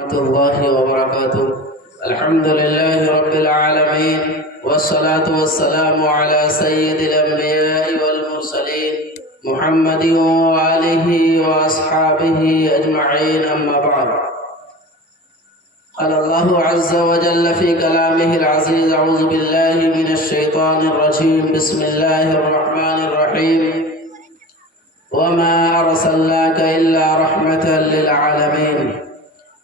ورحمة الله وبركاته. الحمد لله رب العالمين، والصلاة والسلام على سيد الأنبياء والمرسلين محمد وآله وأصحابه أجمعين، أما بعد. قال الله عز وجل في كلامه العزيز: أعوذ بالله من الشيطان الرجيم، بسم الله الرحمن الرحيم. وما أرسلناك إلا رحمة للعالمين.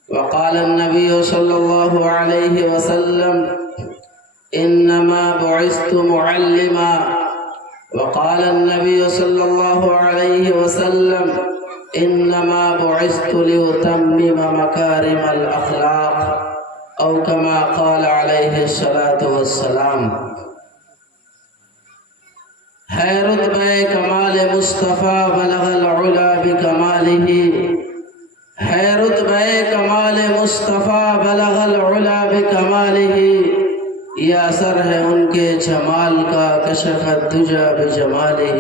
وقال النبي صلى الله عليه وسلم: إنما بعثت معلما. وقال النبي صلى الله عليه وسلم: إنما بعثت لأتمم مكارم الأخلاق، أو كما قال عليه الصلاة والسلام. ہے رتبہ کمال مصطفیٰ بلغ العلا بکمالہ، ہے رتبہ کمال مصطفیٰ بلغ العلا بکمالہ، یہ اثر ہے ان کے جمال کا کشف الدجی بجمالہ،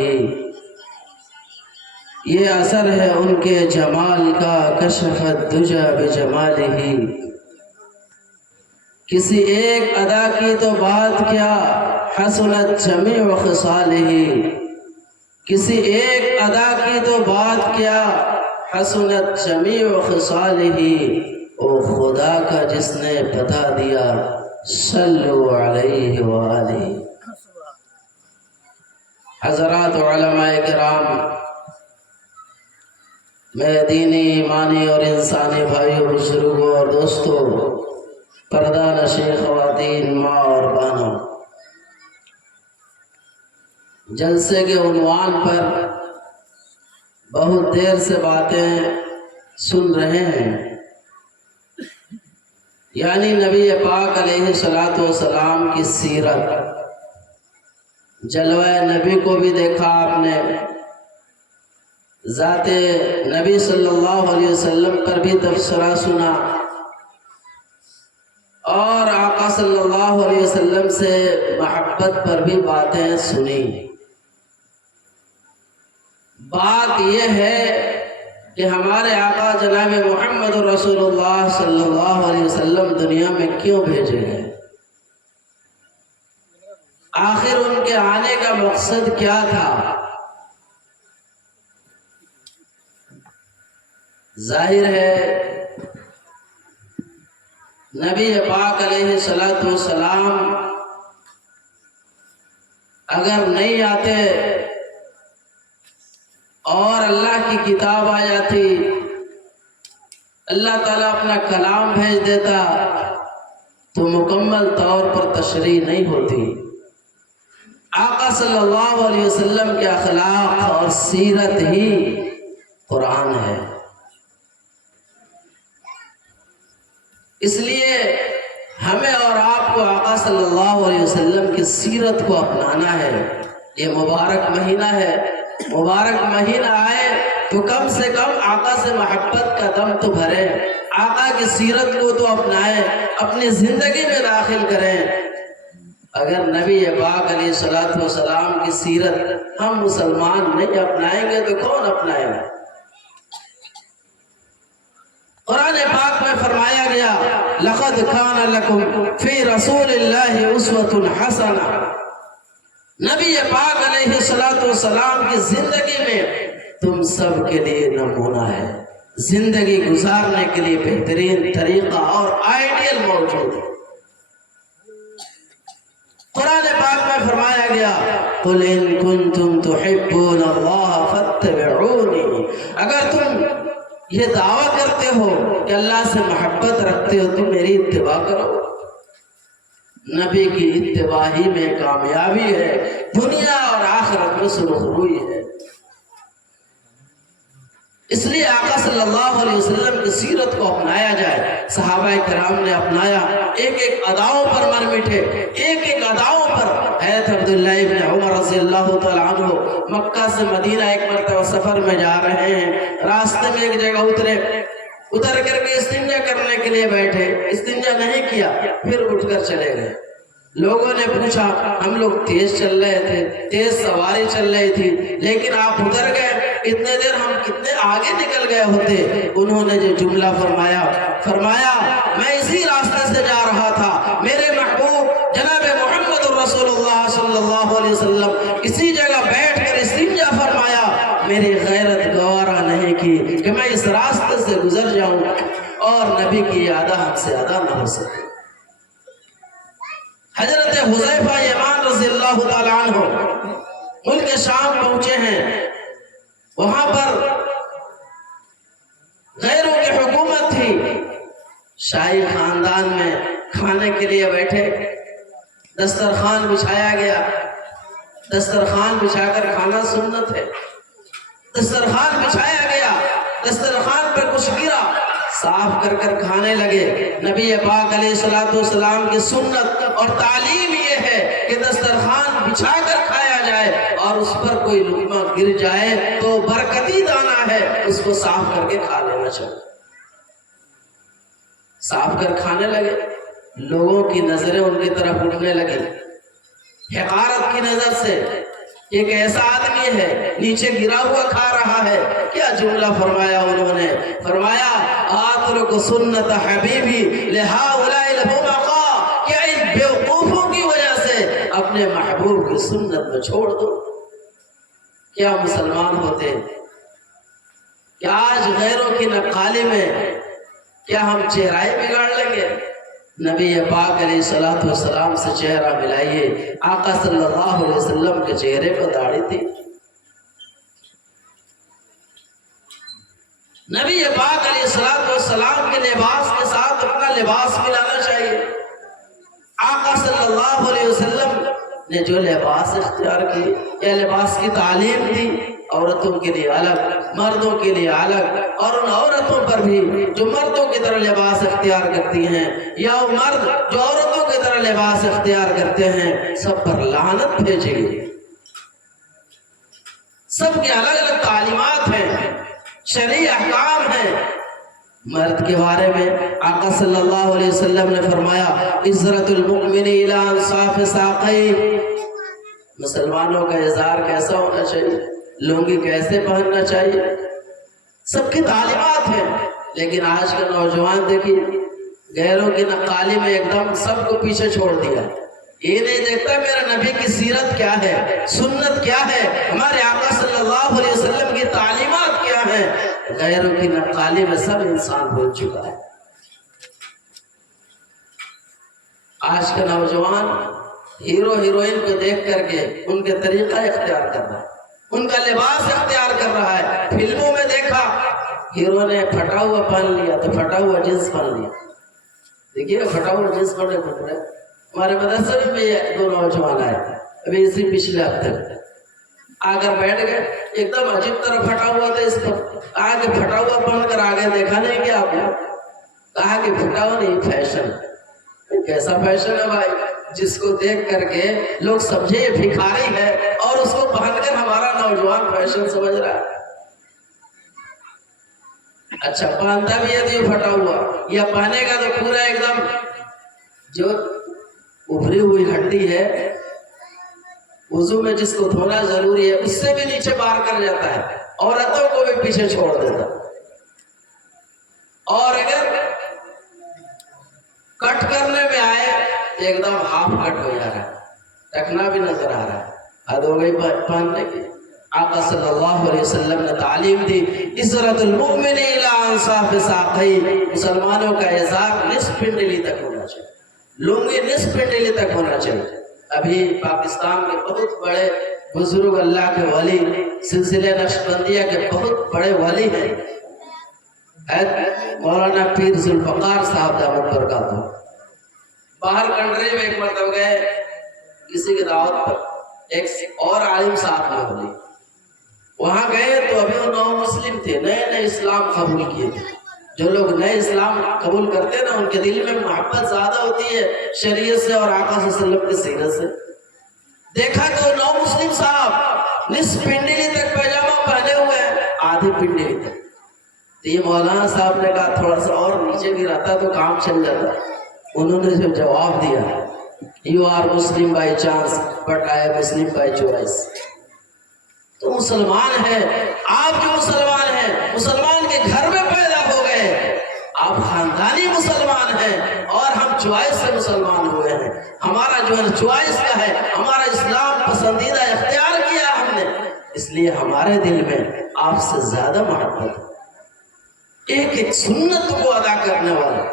یہ اثر ہے ان کے جمال کا کشف الدجی بجمالہ۔ کسی ایک ادا کی تو بات کیا، حسنت جمیع خصالہ، کسی ایک ادا کی تو بات کیا، حسنت جمیع خصالہ، او خدا کا جس نے بتا دیا، صلو علیہ وآلہ۔ حضرات علماء کرام، میں دینی، ایمانی اور انسانی بھائیوں، بزرگوں اور دوستوں، پردہ نشین خواتین، ماں اور بہنوں، جلسے کے عنوان پر بہت دیر سے باتیں سن رہے ہیں، یعنی نبی پاک علیہ الصلوۃ والسلام کی سیرت۔ جلوہ نبی کو بھی دیکھا آپ نے، ذات نبی صلی اللہ علیہ وسلم پر بھی تبصرہ سنا، اور آقا صلی اللہ علیہ وسلم سے محبت پر بھی باتیں سنی۔ بات یہ ہے کہ ہمارے آقا جناب محمد رسول اللہ صلی اللہ علیہ وسلم دنیا میں کیوں بھیجے گئے؟ آخر ان کے آنے کا مقصد کیا تھا؟ ظاہر ہے نبی پاک علیہ الصلوۃ والسلام اگر نہیں آتے اور اللہ کی کتاب آ جاتی، اللہ تعالیٰ اپنا کلام بھیج دیتا، تو مکمل طور پر تشریح نہیں ہوتی۔ آقا صلی اللہ علیہ وسلم کے اخلاق اور سیرت ہی قرآن ہے۔ اس لیے ہمیں اور آپ کو آقا صلی اللہ علیہ وسلم کی سیرت کو اپنانا ہے۔ یہ مبارک مہینہ ہے، مبارک مہینہ آئے تو کم سے کم آقا سے محبت کا دم تو بھریں، آقا کی سیرت کو تو اپنائیں، اپنی زندگی میں داخل کریں۔ اگر نبی پاک علیہ الصلوۃ والسلام کی سیرت ہم مسلمان نہیں اپنائیں گے تو کون اپنائیں گے؟ قرآن پاک میں فرمایا گیا: لَقَدْ كَانَ لَكُمْ فِي رَسُولِ اللَّهِ أُسْوَةٌ حَسَنَةٌ۔ نبی پاک علیہ الصلوۃ والسلام کی زندگی میں تم سب کے لیے نمونہ ہے، زندگی گزارنے کے لیے بہترین طریقہ اور آئیڈیل موجود ہے۔ قرآن پاک میں فرمایا گیا: قُلْ إِن كُنتُمْ تُحِبُّونَ اللَّهَ فَاتَّبِعُونِي۔ اگر تم یہ دعویٰ کرتے ہو کہ اللہ سے محبت رکھتے ہو تو میری اتباع کرو۔ نبی کی اتباع ہی میں کامیابی ہے، دنیا اور آخرت میں سرخروئی ہے۔ اس لیے آقا صلی اللہ علیہ وسلم کی سیرت کو اپنایا جائے۔ صحابہ کرام نے اپنایا، ایک ایک اداؤں پر مر مٹے، ایک ایک اداؤں پر۔ حضرت عبداللہ ابن عمر رضی اللہ تعالیٰ عنہ مکہ سے مدینہ ایک مرتبہ سفر میں جا رہے ہیں، راستے میں ایک جگہ اتر کر کے استنجا کرنے کے لیے بیٹھے، استنجا نہیں کیا، پھر اٹھ کر چلے گئے۔ لوگوں نے پوچھا ہم لوگ تیز چل رہے تھے، تیز سواری چل رہی تھی، لیکن آپ ادھر گئے، اتنے دیر ہم کتنے آگے نکل گئے ہوتے۔ انہوں نے جو جملہ فرمایا میں اسی راستے سے جا رہا تھا، میرے محبوب جناب محمد رسول اللہ صلی اللہ علیہ وسلم اسی جگہ بیٹھ کر استنجا فرمایا، میری غیرت گوارا نہیں کی کہ میں اس راستے سے گزر جاؤں اور نبی کی ادا ہم سے ادا نہ ہو سکے۔ حضرت حذیفہ یمان رضی اللہ تعالیٰ عنہ ملک شام پہنچے ہیں، وہاں پر غیروں کی حکومت تھی، شاہی خاندان میں کھانے کے لیے بیٹھے، دسترخوان بچھایا گیا، دسترخوان بچھا کر کھانا سنت ہے، دسترخوان بچھایا گیا، دسترخوان پر کچھ گرا، صاف کر کر کھانے لگے۔ نبی پاک علیہ السلام کی سنت اور تعلیم یہ ہے کہ دسترخوان بچھا کر کھایا جائے، اور اس پر کوئی لقمہ گر جائے تو برکتی دانہ ہے، اس کو صاف کر کے کھا لینا چاہیے۔ صاف کر کھانے لگے، لوگوں کی نظریں ان کی طرف اٹھنے لگی حقارت کی نظر سے، ایک ایسا آدمی ہے نیچے گرا ہوا کھا رہا ہے۔ کیا جملہ فرمایا انہوں نے؟ فرمایا آترک سنت حبیبی لہؤلاء الحمقاء، کیا ان بیوقوفوں کی وجہ سے اپنے محبوب کی سنت میں چھوڑ دو؟ کیا مسلمان ہوتے ہیں؟ کیا آج غیروں کی نقالی میں کیا ہم چہرائے بگاڑ لیں گے؟ نبی پاک علیہ السلام سے چہرہ ملائیے، آقا صلی اللہ علیہ وسلم کے چہرے پر داڑھی تھی۔ نبی پاک علیہ السلام کے لباس کے ساتھ اپنا لباس ملانا چاہیے۔ آقا صلی اللہ علیہ وسلم نے جو لباس اختیار کی یا لباس کی تعلیم دی، عورتوں کے لیے الگ، مردوں کے لیے الگ، اور ان عورتوں پر بھی جو مردوں کی طرح لباس اختیار کرتی ہیں یا وہ مرد جو عورتوں کی طرح لباس اختیار کرتے ہیں، سب پر لعنت بھیجی گئی۔ سب کی الگ الگ تعلیمات ہیں، شرعی احکام ہیں۔ مرد کے بارے میں آقا صلی اللہ علیہ وسلم نے فرمایا عزرت المؤمن الی انصاف ساقی، مسلمانوں کا اظہار کیسا ہونا چاہیے، لنگی کیسے پہننا چاہیے، سب کی تعلیمات ہیں۔ لیکن آج کا نوجوان دیکھیے، غیروں کی نقالی میں ایک دم سب کو پیچھے چھوڑ دیا، یہ نہیں دیکھتا میرا نبی کی سیرت کیا ہے، سنت کیا ہے، ہمارے آقا صلی اللہ علیہ وسلم کی تعلیمات کیا ہیں۔ غیروں کی نقالی میں سب انسان بھول چکا ہے۔ آج کا نوجوان ہیرو ہیروئن کو دیکھ کر کے ان کے طریقہ اختیار کر رہا ہے، ان کا لباس اختیار کر رہا ہے۔ فلموں میں دیکھا ہیرو نے پھٹا ہوا پہن لیا تو پھٹا ہوا جنس پہن لیا، دیکھیے پھٹا ہوا جنس پہننے کو رہا ہے۔ ہمارے مدرسے میں دو نوجوان آئے ابھی اسی پچھلے ہفتے آ کر بیٹھ گئے، ایک دم عجیب طرح پھٹا ہوا تھا، اس پر آگے پھٹا ہوا پہن کر آگے دیکھا نہیں کہ آپ نے کہا کہ پھٹا ہوا نہیں فیشن۔ کیسا فیشن ہے بھائی جس کو دیکھ کر کے لوگ سمجھے یہ بھکاری ہے اور اس کو پہن کر ہمارا نوجوان فیشن سمجھ رہا ہے۔ اچھا پہنتا بھی ہے تو پھٹا ہوا، یا پہنے گا تو پورا ایک دم جو ابھری ہوئی ہڈی ہے وضو میں جس کو دھونا ضروری ہے اس سے بھی نیچے پار کر جاتا ہے، عورتوں کو بھی پیچھے چھوڑ دیتا، اور اگر کٹ کرنے میں آئے تو ایک دم ہاف کٹ ہو جا رہا ہے، ٹکنا بھی نظر آ رہا ہے، حد ہو گئی پہننے کی۔ آقا صلی اللہ علیہ وسلم نے تعلیم دی عزرت المؤمن الی انصاف ساقی، مسلمانوں کا ازار نصف پنڈلی تک ہونا چاہیے، لنگی نصف پنڈلی تک ہونا چاہیے۔ ابھی پاکستان کے بہت بڑے بزرگ اللہ کے ولی، سلسلہ نقشبندیہ کے بہت بڑے ولی ہیں، مولانا پیر ذوالفقار صاحب دامت برکاتہ، باہر کنٹری میں ایک مرتبہ گئے کسی کی دعوت پر، ایک اور عالم صاحب نے بولی، وہاں گئے تو ابھی وہ نو مسلم تھے، نئے اسلام قبول کیے تھے۔ جو لوگ نئے اسلام قبول کرتے ہیں نا ان کے دل میں محبت زیادہ ہوتی ہے شریعت سے اور آقا صلی اللہ علیہ وسلم کی سیرت سے۔ دیکھا کہ وہ نو مسلم صاحب نصف پنڈلی تک پیجامہ پہنے ہوئے ہیں، آدھی پنڈلی تک۔ تو یہ مولانا صاحب نے کہا تھوڑا سا اور نیچے بھی رہتا تو کام چل جاتا۔ انہوں نے جو جواب دیا You are Muslim by chance, but I am Muslim by choice. تو مسلمان ہے، آپ جو مسلمان ہیں، مسلمان کے گھر میں پیدا ہو گئے، آپ خاندانی مسلمان ہیں، اور ہم چوائس سے مسلمان ہوئے ہیں. ہمارا جو ہے چوائس کا ہے، ہمارا اسلام پسندیدہ اختیار کیا ہم نے، اس لیے ہمارے دل میں آپ سے زیادہ محبت ہے. ایک ایک سنت کو ادا کرنے والا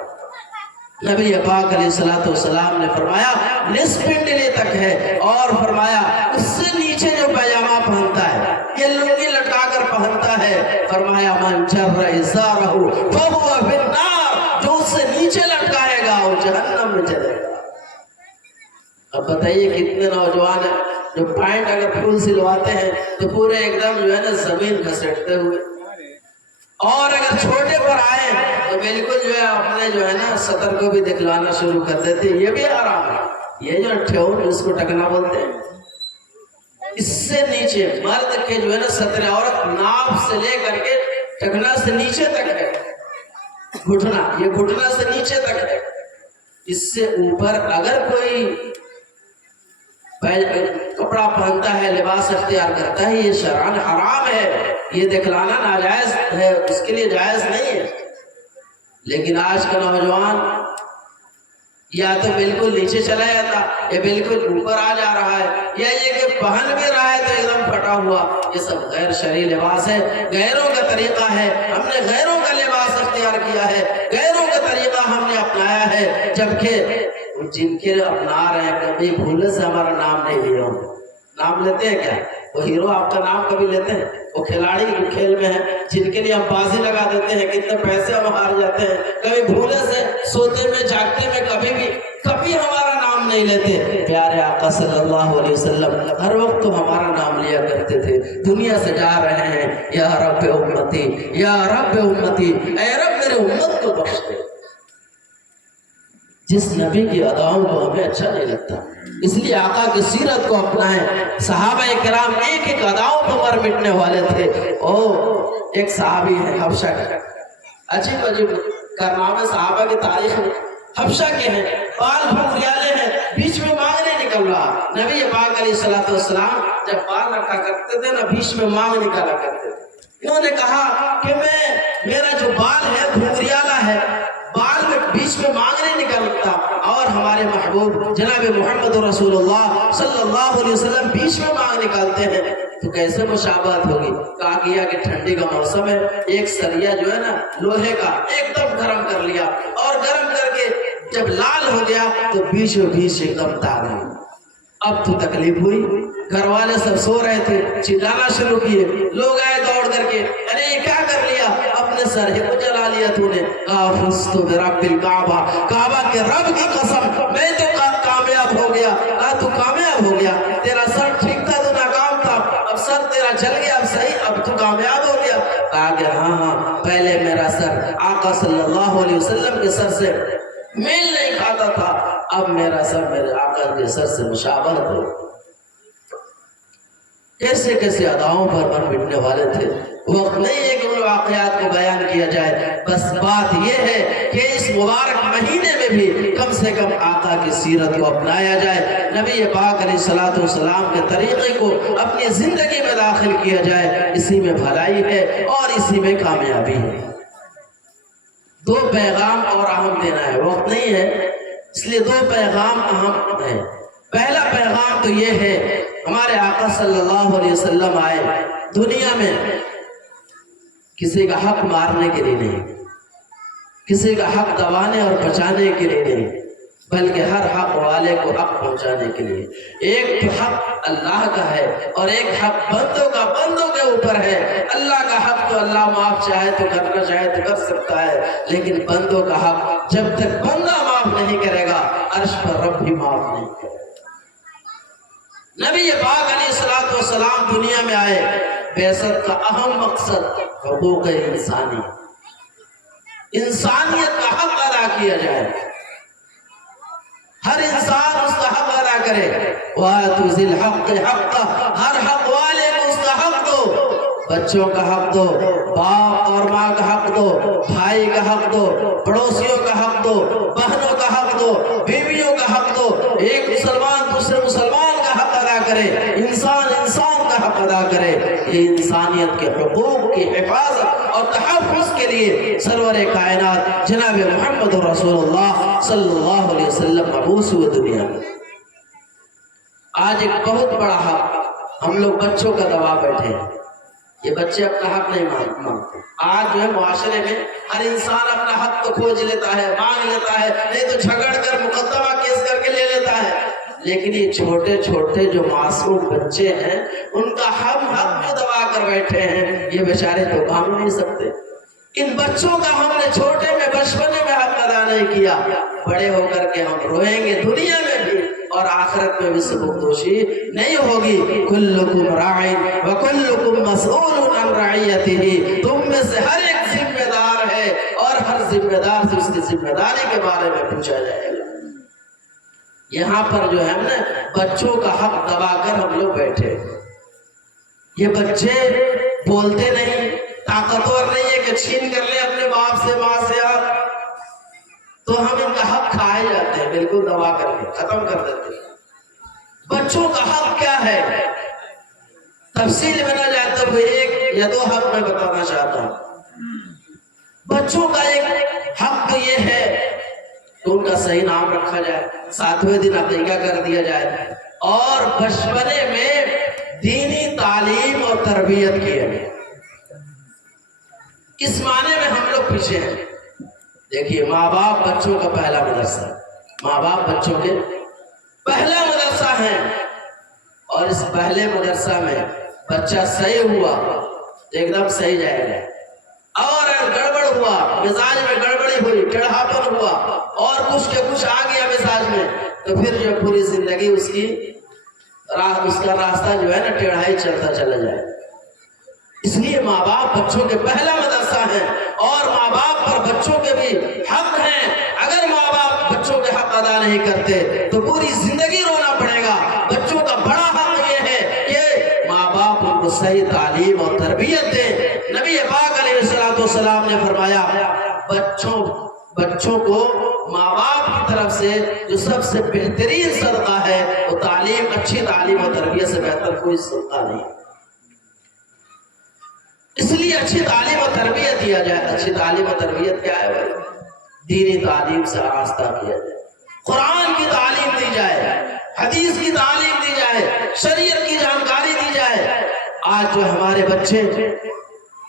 نبی پاک علیہ السلام نے فرمایا نصف انڈلی تک ہے، اور فرمایا اس سے نیچے جو پیجامہ پہنتا ہے، یہ لنگی لٹکا کر پہنتا ہے، فرمایا من جر ازارہ فہو فی النار، جو اس سے نیچے لٹکائے گا وہ جہنم میں چلے گا. اب بتائیے کتنے نوجوان ہیں جو پینٹ اگر پھول سلواتے ہیں تو پورے ایک دم جو ہے نا زمین گھسیٹتے ہوئے، اور اگر چھوٹے پر آئے تو بالکل جو ہے اپنے جو ہے نا سطر کو بھی دکھلانا شروع کر دیتے ہیں. یہ بھی حرام ہے. یہ جو ٹھیون جس کو ٹکنا بولتے ہیں، اس سے نیچے مرد کے جو ہے نا سطر، عورت ناپ سے لے کر کے ٹکنا سے نیچے تک ہے، گھٹنا، یہ گھٹنا سے نیچے تک ہے. اس سے اوپر اگر کوئی کپڑا پہنتا ہے، لباس اختیار کرتا ہے، یہ شرعاً حرام ہے، یہ دکھلانا ناجائز ہے، اس کے لیے جائز نہیں ہے. لیکن آج کا نوجوان یا تو بالکل نیچے چلا جاتا، یا بالکل اوپر آ جا رہا ہے، یا یہ کہ پہن بھی رہا ہے تو ایک دم پھٹا ہوا. یہ سب غیر شرعی لباس ہے، غیروں کا طریقہ ہے. ہم نے غیروں کا لباس اختیار کیا ہے، غیروں کا طریقہ ہم نے اپنایا ہے، جبکہ جن کے اپنا رہے ہیں کبھی بھولے سے ہمارا نام نہیں لیا. نام لیتے ہیں کیا؟ وہ ہیرو آپ کا نام کبھی لیتے ہیں؟ وہ کھلاڑی جو کھیل میں ہیں، جن کے لیے ہم بازی لگا دیتے ہیں، کتنے پیسے ہم ہار جاتے ہیں، کبھی بھولے سے سوتے میں جاگتے میں کبھی ہمارا نام نہیں لیتے. پیارے آقا صلی اللہ علیہ وسلم ہر وقت تو ہمارا نام لیا کرتے تھے. دنیا سے جا رہے ہیں، یا رب امتی، یا رب امتی، اے رب میرے امت کو بخش دے. جس نبی کی اداؤں کو ہمیں اچھا نہیں لگتا، اس لیے آقا کی سیرت کو اپنائیں. صحابہ کرام ایک ایک اداؤں پر مر مٹنے والے تھے. ایک صحابی ہے حبشہ کے، عجیب عجیب کارنامے صحابہ کی تاریخ میں. حبشہ کے ہیں، بال بھوریالے ہیں، بیچ میں مانگ نہیں نکل رہا. نبی پاک علیہ السلام جب بال رکھا کرتے تھے نا، بیچ میں مانگ نکالا کرتے تھے. انہوں نے کہا کہ میرا جو بال ہے بھوریالا ہے، بال میں بیچ میں مانگ نہیں نکلتا، اور ہمارے محبوب جناب محمد رسول اللہ صلی اللہ علیہ وسلم بیچ میں مانگ نکالتے ہیں، تو کیسے مشابہت ہوگی؟ کہا گیا کہ ٹھنڈی کا موسم ہے، ایک سریا جو ہے نا لوہے کا ایک دم گرم کر لیا، اور گرم کر کے جب لال ہو گیا تو بیچ ایک دم تار ہوئی. اب تو تکلیف ہوئی. گھر والے سب سو رہے تھے، چلانا شروع کیے. لوگ آئے دوڑ کر کے، ارے یہ کیا کر لیا؟ اپنے سر ہی کو جلا لیا تو نے. فزت برب الکعبہ، کعبہ کے رب کی قسم میں تو کامیاب ہو گیا. تو کامیاب ہو گیا؟ تیرا سر ٹھیک تھا تو ناکام تھا، اب سر تیرا جل گیا، اب صحیح، اب تو کامیاب ہو گیا. کہا کہ ہاں پہلے میرا سر آقا صلی اللہ علیہ وسلم کے سر سے میل نہیں کھاتا تھا، اب میرا سر میرے آقا کے سر سے مشابہت ہو. کیسے کیسے اداؤں پر مر مٹنے والے تھے. وقت نہیں ہے کہ ان واقعات کو بیان کیا جائے، بس بات یہ ہے کہ اس مبارک مہینے میں بھی کم سے کم آقا کی سیرت کو اپنایا جائے، نبی پاک علیہ السلام کے طریقے کو اپنی زندگی میں داخل کیا جائے. اسی میں بھلائی ہے اور اسی میں کامیابی ہے. 2 پیغام اور اہم دینا ہے، وقت نہیں ہے اس لیے 2 پیغام اہم ہیں. پہلا پیغام تو یہ ہے، ہمارے آقا صلی اللہ علیہ وسلم آئے دنیا میں کسی کا حق مارنے کے لیے نہیں، کسی کا حق دبانے اور بچانے کے لیے نہیں، بلکہ ہر حق والے کو حق پہنچانے کے لیے. ایک تو حق اللہ کا ہے اور ایک حق بندوں کے اوپر ہے. اللہ کا حق تو اللہ معاف چاہے تو کرنا چاہے تو کر سکتا ہے، لیکن بندوں کا حق جب تک بندہ معاف نہیں کرے گا عرش پر رب بھی معاف نہیں کرے گا. نبی پاک علیہ السلام دنیا میں آئے، بعثت کا اہم مقصد حقوق انسانی، انسانیت کا حق ادا کیا جائے، ہر انسان اس کا حق ادا کرے. وَآتُوا ذِي الْحَقِّ حَقَّهُ، ہر حق والے کو اس کا حق دو. بچوں کا حق دو، باپ اور ماں کا حق دو، بھائی کا حق دو، پڑوسیوں کا حق دو، بہنوں کا حق دو، بیویوں کا حق دو. ایک کی حفاظت اور تحفظ کے لیے سرور کائنات جناب محمد رسول اللہ صلی اللہ علیہ وسلم مبعوث ہوئے دنیا میں۔ آج ایک بہت بڑا حق ہم لوگ بچوں کا دبا بیٹھے ہیں، یہ بچے اپنا حق نہیں مانگتے۔ آج جو ہے معاشرے میں ہر انسان اپنا حق تو کھوج لیتا ہے، مانگ لیتا ہے، نہیں تو جھگڑ کر مقدمہ کیس کر کے لے لیتا ہے، لیکن یہ چھوٹے چھوٹے جو معصوم بچے ہیں ان کا ہم حق جو دبا کر بیٹھے ہیں، یہ بیچارے تو کام نہیں سکتے۔ ان بچوں کا ہم نے چھوٹے میں بچپنے میں حق ادا نہیں کیا، بڑے ہو کر کے ہم روئیں گے دنیا میں بھی اور آخرت میں بھی سبکدوشی نہیں ہوگی۔ کلکم راعٍ وکلکم مسئول عن رعیتہ، تم میں سے ہر ایک ذمہ دار ہے اور ہر ذمہ دار سے اس کی ذمہ داری کے بارے میں پوچھا جائے گا۔ یہاں پر جو ہے نا بچوں کا حق دبا کر ہم لوگ بیٹھے، یہ بچے بولتے نہیں، طاقتور نہیں ہے کہ چھین کر لیں اپنے باپ سے ماں سے، تو ہم ان کا حق کھائے جاتے ہیں، بالکل دبا کر کے ختم کر دیتے ہیں۔ بچوں کا حق کیا ہے؟ تفصیل میں نہ جاتے ہوئے ایک یا دو حق میں بتانا چاہتا ہوں۔ بچوں کا ایک حق تو یہ ہے کہ ان کا صحیح نام رکھا جائے، 7ویں دن عقیقہ کر دیا جائے اور بچپنے میں دینی تعلیم اور تربیت کی ہے۔ اس معنی میں ہم لوگ پیچھے ہیں۔ دیکھیے، ماں باپ بچوں کا پہلا مدرسہ، ماں باپ بچوں کے پہلا مدرسہ ہیں، اور اس پہلے مدرسہ میں بچہ صحیح ہوا تو ایک دم صحیح جائے گا، اور اگر گڑبڑ ہوا، مزاج میں گڑبڑی ہوئی، ٹیڑھاپن ہوا اور کچھ کے کچھ آ گیا مزاج میں، تو پھر جو پوری زندگی اس کا راستہ جو ہے نا ٹیڑھا ہی چلتا چلا جائے۔ اس لیے ماں باپ بچوں کے پہلا مدرسہ ہیں، اور ماں باپ پر بچوں کے بھی حق ہیں۔ اگر ماں باپ بچوں کے حق ادا نہیں کرتے تو پوری زندگی رونا پڑے گا۔ بچوں کا بڑا حق یہ ہے کہ ماں باپ ان کو صحیح تعلیم اور تربیت دیں۔ نبی پاک علیہ السلام نے فرمایا، بچوں کو ماں باپ کی طرف سے جو سب سے بہترین صدقہ ہے وہ تعلیم، اچھی تعلیم اور تربیت سے بہتر کوئی صدقہ نہیں۔ اس لیے اچھی تعلیم و تربیت دیا جائے۔ اچھی تعلیم و تربیت کیا ہے بھائی؟ دینی تعلیم سے آراستہ کیا جائے، قرآن کی تعلیم دی جائے، حدیث کی تعلیم دی جائے، شریعت کی جانکاری دی جائے۔ آج جو ہمارے بچے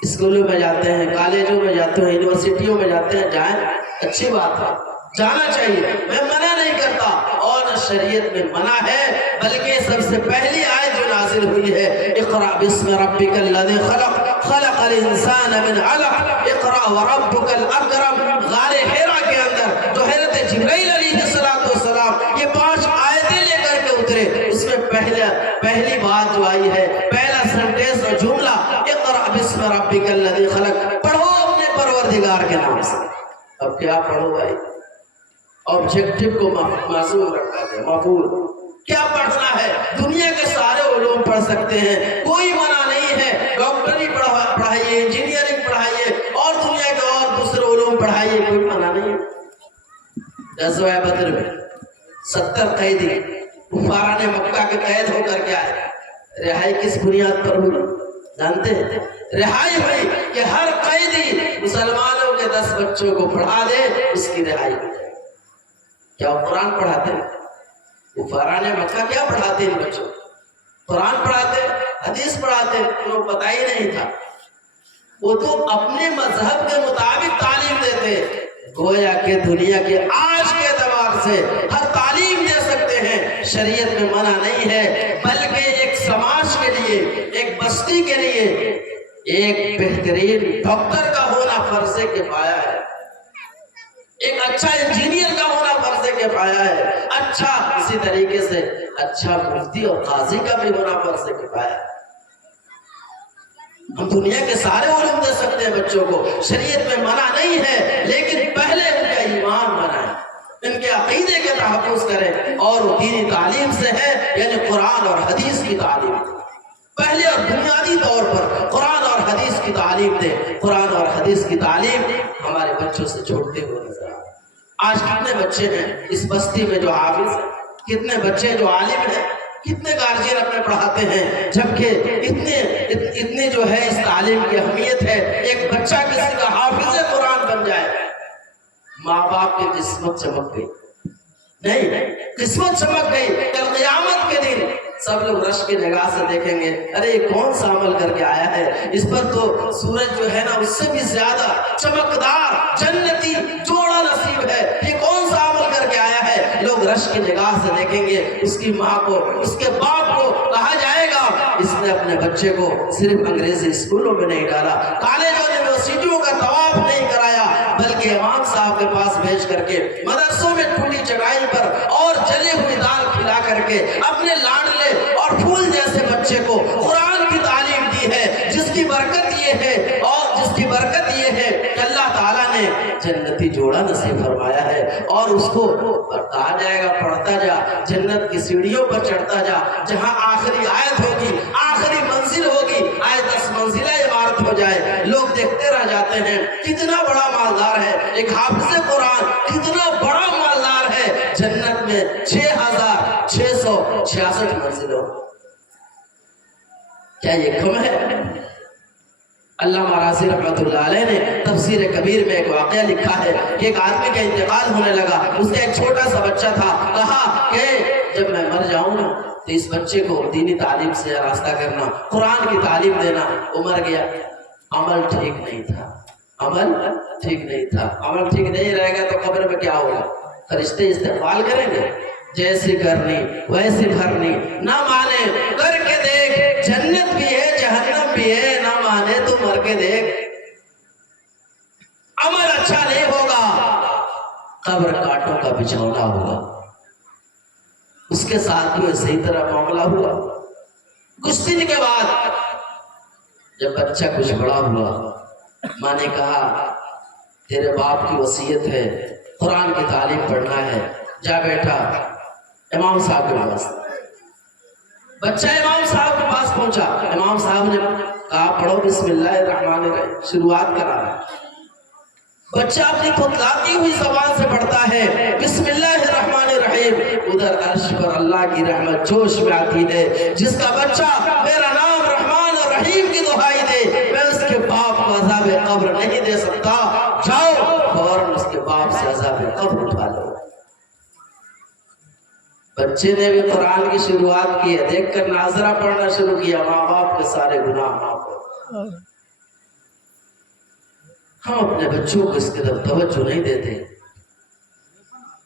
اسکولوں میں جاتے ہیں، کالجوں میں جاتے ہیں، یونیورسٹیوں میں جاتے ہیں، جائیں، اچھی بات ہے، جانا چاہیے، میں منع نہیں کرتا، اور شریعت میں منع ہے، بلکہ سب سے پہلی آیت جو نازل ہوئی ہے، اقرأ باسم ربک الذی خلق خلق الانسان من علق اقرأ وربک الاکرم۔ غار حرا کے اندر جو حضرت جبرائیل علیہ السلام یہ 5 آیتیں لے کر کے اترے، اس میں پہلی بات جو آئی ہے، پہلا سنٹینس اور جملہ، اقرأ باسم ربک الذی خلق، پڑھو اپنے پروردگار کے نام سے۔ اب کیا پڑھو بھائی؟ آبجیکٹو کو معصوم رکھا گیا، مفعول کیا پڑھنا ہے؟ دنیا کے سارے علوم پڑھ سکتے ہیں، کوئی منع نہیں ہے، ڈاکٹری پڑھائیے، انجینئرنگ پڑھائیے، اور دنیا کے اور دوسرے علوم پڑھائیے، کوئی منع نہیں ہے۔ غزوہ بدر میں 70 قیدی کفاران مکہ کے قید ہو کر کے آئے، رہائی کس بنیاد پر ہوئی جانتے ہیں؟ رہائی ہوئی کہ ہر قیدی مسلمانوں کے 10 بچوں کو پڑھا دے، اس کی رہائی ہو جائے۔ کیا وہ قرآن پڑھاتے ہیں؟ کفاران مکہ کیا پڑھاتے ہیں بچوں؟ قرآن پڑھاتے، حدیث پڑھاتے، انہوں کو پتہ ہی نہیں تھا۔ وہ تو اپنے مذہب کے مطابق تعلیم دیتے، گویا کہ دنیا کے آج کے اعتبار سے ہر تعلیم دے سکتے ہیں، شریعت میں منع نہیں ہے، بلکہ ایک سماج کے لیے، ایک بستی کے لیے ایک بہترین ڈاکٹر کا ہونا فرض کفایہ ہے، ایک اچھا انجینئر کا ہونا فرض کفایہ ہے، اچھا اسی طریقے سے اچھا مفتی اور قاضی کا بھی ہونا فرض کفایہ ہے۔ ہم دنیا کے سارے علوم دے سکتے ہیں بچوں کو، شریعت میں منع نہیں ہے، لیکن پہلے ان کا ایمان بنائیں، ان کے عقیدے کے تحفظ کریں، اور وہ دینی تعلیم سے ہے، یعنی قرآن اور حدیث کی تعلیم دیں۔ پہلے اور بنیادی طور پر قرآن اور حدیث کی تعلیم دیں۔ قرآن اور حدیث کی تعلیم ہمارے بچوں سے چھوڑتے ہوئے نظر آج کتنے بچے ہیں اس بستی میں جو حافظ ہیں، کتنے بچے جو عالم ہیں، کتنے گارجین اپنے پڑھاتے ہیں، جبکہ اتنے جو ہے اس تعلیم کی اہمیت ہے۔ ایک بچہ کسی کا حافظ قرآن بن جائے، ماں باپ کی قسمت چمک گئی، نہیں قسمت چمک گئی۔ کل قیامت کے دن سب لوگ رش کی نگاہ سے دیکھیں گے، ارے یہ کون سا عمل کر کے آیا ہے، اس پر تو سورج جو ہے نا اس سے بھی زیادہ چمکدار جنتی جوڑا نصیب ہے، یہ کون سا عمل کر کے آیا ہے۔ لوگ رش کی نگاہ سے دیکھیں گے، اس کی ماں کو، اس کے باپ کو کہا جائے گا اس نے اپنے بچے کو صرف انگریزی اسکولوں میں نہیں ڈالا، کالج اور یونیورسٹیوں کا طواف نہیں کرایا، بلکہ امام صاحب کے پاس بھیج کر کے مدرسوں میں ٹھولی چٹائی پر اور جلی ہوئی دال کھلا کر کے اپنے لاڈلے اور پھول جیسے بچے کو قرآن کی تعلیم دی ہے، جس کی برکت یہ ہے کہ اللہ تعالیٰ نے جنتی جوڑا نصیب فرمایا ہے، اور اس کو کہا جائے گا پڑھتا جا، جنت کی سیڑھیوں پر چڑھتا جا، جہاں آخری آیت ہوگی، آخری منزل ہوگی، آئے 10 منزلہ عمارت ہو جائے، لوگ دیکھتے رہ جاتے ہیں کتنا بڑا مالدار ہے ایک حافظ قرآن، کتنا بڑا مالدار ہے۔ جنت میں 6666 منزلوں، کیا یہ کم ہے؟ علامہ راضی رحمۃ اللہ علیہ نے تفسیر کبیر میں ایک واقعہ لکھا ہے کہ ایک آدمی کا انتقال ہونے لگا، اس کا ایک چھوٹا سا بچہ تھا، کہا کہ جب میں مر جاؤں نا تو اس بچے کو دینی تعلیم سے راستہ کرنا، قرآن کی تعلیم دینا۔ وہ مر گیا، عمل ٹھیک نہیں تھا، عمل ٹھیک نہیں رہے گا تو قبر میں کیا ہوگا؟ فرشتے استقبال کریں گے، جیسی کرنی ویسی بھرنی، نہ مانے کر کے دیکھ، جنت بھی ہے جہنم بھی ہے، نہ مانے تو مر کے دیکھ۔ عمل اچھا نہیں ہوگا، قبر کانٹوں کا بچھونا ہوگا، اس کے ساتھ بھی اسی طرح معاملہ ہوا۔ کچھ دن کے بعد جب بچہ کچھ بڑا ہوا، ماں نے کہا تیرے باپ کی وصیت ہے قرآن کی تعلیم پڑھنا ہے، جا بیٹا امام صاحب کے پاس۔ بچہ امام صاحب کے پاس پہنچا، امام صاحب نے کہا پڑھو بسم اللہ الرحمن الرحیم، شروعات کرا رہا ہے۔ بچہ اپنی تھتلاتی ہوئی زبان سے پڑھتا ہے بسم اللہ الرحمن الرحیم، ادھر عرش پر اللہ کی رحمت جوش میں آتی ہے۔ جس کا بچہ میرا نام رحمان اور رحیم کی دہائی دے، میں اس کے باپ کو عذاب قبر نہیں دے سکتا، جاؤ فوراً اس کے باپ سے عذاب قبر اٹھا لو۔ بچے نے بھی قرآن کی شروعات کی ہے، دیکھ کر ناظرہ پڑھنا شروع کیا، ماں باپ کے سارے گناہ معاف ہو۔ ہم اپنے بچوں کو اس کی طرف توجہ نہیں دیتے،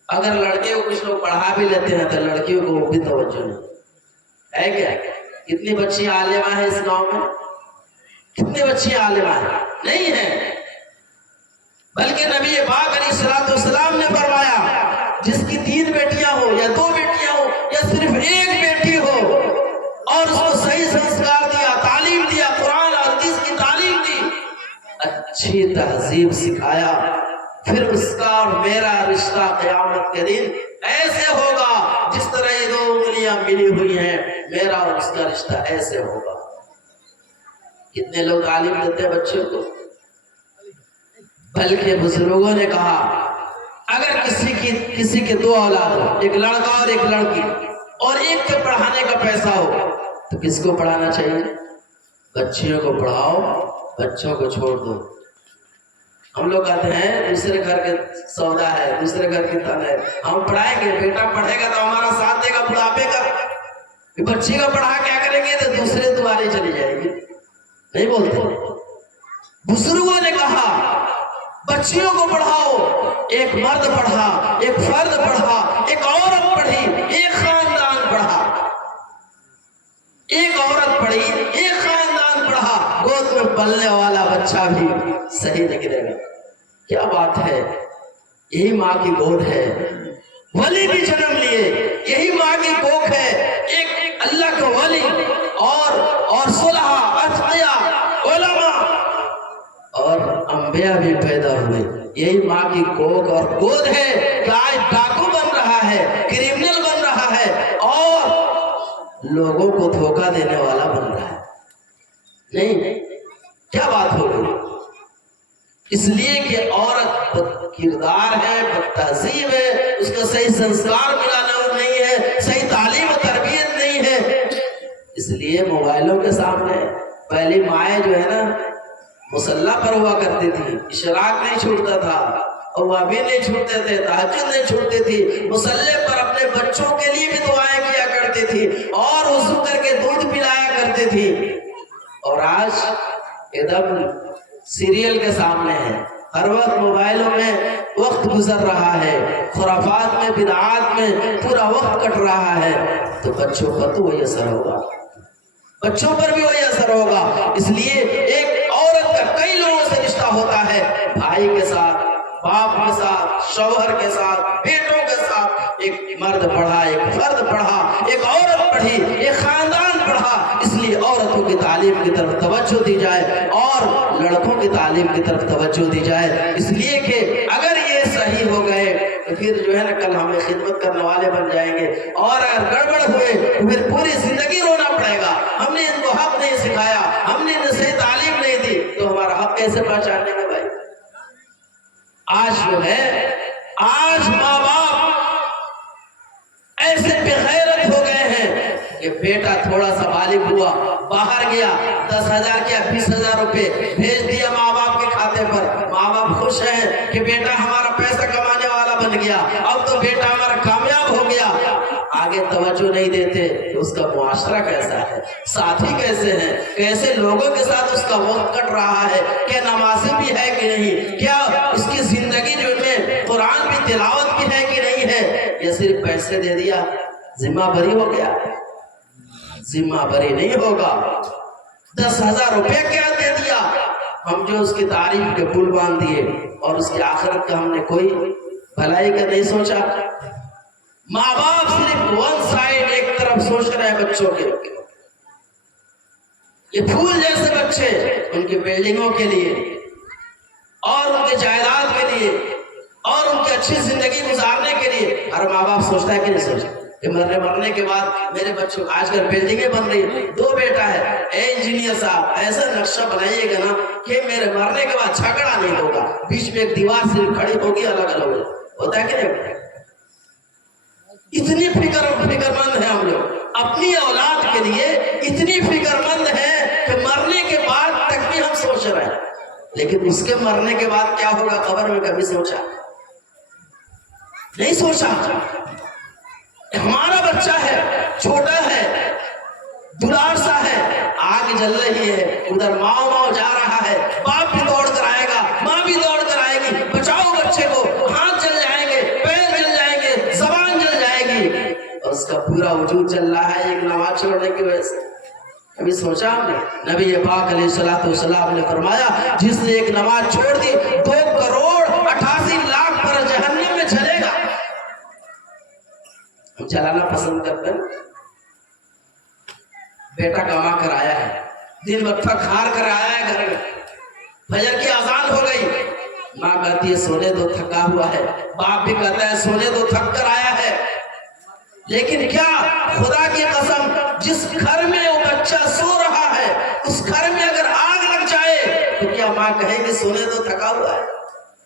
اگر لڑکے کو کچھ لوگ پڑھا بھی لیتے ہیں تو لڑکیوں کو وہ بھی توجہ نہیں ہے۔ کیا کتنی بچی عالمہ ہیں اس گاؤں میں؟ کتنی بچی عالمہ ہیں؟ نہیں ہیں، بلکہ نبی پاک علیہ الصلوۃ والسلام نے فرمایا جس کی 3 بیٹیاں ہو یا 2 بیٹیاں ہو یا صرف 1 بیٹی ہو اور اس کو صحیح سنسکار دیا، تعلیم دیا، قرآن اور حدیث کی تعلیم دی، اچھی تہذیب سکھایا، پھر اس کا اور میرا رشتہ قیامت کے دن ایسے ہوگا جس طرح یہ 2 انگلیاں ملی ہوئی ہیں، میرا اور اس کا رشتہ ایسے ہوگا۔ کتنے لوگ تعلیم دیتے ہیں بچوں کو؟ بلکہ بزرگوں نے کہا اگر کسی کے 2 اولاد ہو، ایک لڑکا اور ایک لڑکی، اور ایک کے پڑھانے کا پیسہ ہو تو کس کو پڑھانا چاہیے؟ بچیوں کو پڑھاؤ، بچوں کو چھوڑ دو۔ ہم لوگ کہتے ہیں دوسرے گھر کے سودا ہے، دوسرے گھر کی تن ہے، ہم پڑھائیں گے، بیٹا پڑھے گا تو ہمارا ساتھ دے گا بڑھاپے کا، بچی کو پڑھا کیا کریں گے تو دوسرے دوبارے چلی جائے گی، نہیں بولتے۔ بزرگوں نے کہا بچیوں کو پڑھاؤ، ایک مرد پڑھا، ایک فرد پڑھا، ایک عورت پڑھی، ایک خاندان پڑھا، ایک عورت پڑھی، ایک خاندان پڑھا، گود میں پلنے والا بچہ بھی صحیح نکلے گا۔ کیا بات ہے، یہی ماں کی گود ہے، ولی بھی جنم لیے یہی ماں کی کوکھ ہے، ایک اللہ کا ولی اور صلحاء، اتقیاء، علماء اور انبیاء بھی پیدا ہوئے، یہی ماں کی کوکھ اور گود ہے کہ آج ڈاکو بن رہا ہے، کرمنل بن رہا ہے اور لوگوں کو دھوکہ دینے والا بن رہا ہے۔ نہیں، کیا بات ہو گئی؟ اس لیے کہ عورت بد کردار ہے، بد تہذیب ہے، اس کا صحیح سنسکار ملا نہیں ہے، صحیح تعلیم و تربیت نہیں ہے، اس لیے موبائلوں کے سامنے پہلی مائیں جو ہے نا مصلی پر ہوا کرتی تھی، اشراق نہیں چھوٹتا تھا، اور وہ بھی نہیں چھوٹتے تھے، تہجد نہیں چھوٹتی تھی، مصلی پر اپنے بچوں کے لیے بھی دعائیں کیا کرتی تھی اور وضو کر کے دودھ پلایا کرتی تھی۔ اور آج ایک دم سیریل کے سامنے ہے، ہر وقت موبائلوں میں وقت گزر رہا ہے، خرافات میں بدعات میں پورا وقت کٹ رہا ہے، تو بچوں پر تو وہی اثر ہوگا، بچوں پر بھی وہی اثر ہوگا۔ اس لیے ایک عورت کا کئی لوگوں سے رشتہ ہوتا ہے، بھائی کے ساتھ، باپ کے ساتھ، شوہر کے ساتھ، بیٹوں کے ساتھ۔ ایک مرد پڑھا، ایک فرد پڑھا، ایک عورت پڑھی، ایک خاندان پڑھا۔ اس لیے عورتوں کی تعلیم کی طرف توجہ دی جائے اور لڑکوں کی تعلیم کی طرف توجہ دی جائے، اس لیے کہ اگر یہ صحیح ہو گئے تو پھر جو ہے نا کل ہمیں خدمت کرنے والے بن جائیں گے، اور اگر گڑبڑ ہوئے تو پھر پوری زندگی رونا پڑے گا۔ ہم نے ان کو حق نہیں سکھایا، ہم نے انہیں صحیح تعلیم نہیں دی، تو ہمارا حق کیسے پہچاننے گا بھائی؟ آج جو ہے، آج ماں باپ ایسے بے غیرت ہو گئے ہیں کہ بیٹا تھوڑا سا بالغ ہوا، باہر گیا، 10,000 کیا 20,000 روپے بھیج دیا ماں باپ کے کھاتے پر، ماں باپ خوش ہیں کہ بیٹا ہمارا پیسہ کمانے والا بن گیا، اب تو بیٹا ہمارا کامیاب ہو گیا۔ آگے توجہ نہیں دیتے کہ اس کا معاشرہ کیسا ہے، ساتھی کیسے ہیں، کیسے لوگوں کے ساتھ اس کا وقت کٹ رہا ہے، کیا نمازی بھی ہے کہ نہیں، کیا اس کی زندگی جو میں قرآن بھی تلاوت بھی ہے کہ نہیں ہے، یا صرف پیسے دے دیا ذمہ بری ہو گیا؟ ذمہ بری نہیں ہوگا۔ 10,000 روپے کیا دے دیا، ہم جو اس کی تعریف کے پل باندھ دیے اور اس کی آخرت کا ہم نے کوئی بھلائی کا نہیں سوچا۔ ماں باپ صرف ون سائڈ ایک طرف سوچ رہے ہیں بچوں کے، یہ پھول جیسے بچے ان کی بلڈنگوں کے لیے اور ان کے جائیداد کے لیے اور ان کی اچھی زندگی گزارنے کے لیے ہر ماں باپ سوچتا ہے کہ نہیں سوچتا کہ مرنے کے بعد میرے بچوں، آج کل بلڈنگیں بن رہی ہیں، 2 بیٹا ہے، اے انجینئر صاحب ایسا نقشہ بنائیے گا نا کہ میرے مرنے کے بعد جھگڑا نہیں ہوگا، بیچ میں ایک دیوار صرف کھڑی ہوگی، الگ الگ ہوتا ہے کہ نہیں؟ اتنی فکر مند ہیں ہم لوگ اپنی اولاد کے لیے، اتنی فکر مند ہیں کہ مرنے کے بعد تک بھی ہم سوچ رہے ہیں، لیکن اس کے مرنے کے بعد کیا ہوگا قبر میں کبھی سوچا نہیں؟ سوچا؟ ہمارا بچہ ہے، چھوٹا ہے، دلار سا ہے، آگ جل رہی ہے، ادھر ماؤ جا رہا ہے، باپ بھی دوڑ کر آئے گا، ماں بھی دوڑ کر آئے گی، بچاؤ بچے کو، ہاتھ جل جائیں گے، پیر جل جائیں گے، زبان جل جائے گی، اور اس کا پورا وجود جل رہا ہے ایک نماز چھوڑنے کی وجہ سے۔ کبھی سوچا ہم نے؟ نبی پاک علیہ السلام نے فرمایا جس نے ایک نماز چھوڑ دی 2,88,00,000 پر جہنم میں چلے گا۔ ہم چلانا پسند کرتے ہیں، بیٹا کما کر آیا ہے، دن بھر تھک ہار کر آیا ہے گھر میں، فجر کی اذان ہو گئی، ماں کہتی ہے سونے دو تھکا ہوا ہے، باپ بھی کہتا ہے سونے دو تھک کر آیا ہے، لیکن کیا خدا کی قسم جس گھر میں وہ بچہ سو رہا ہے اس گھر میں اگر آگ لگ جائے تو کیا ماں کہے گی سونے دو تھکا ہوا ہے؟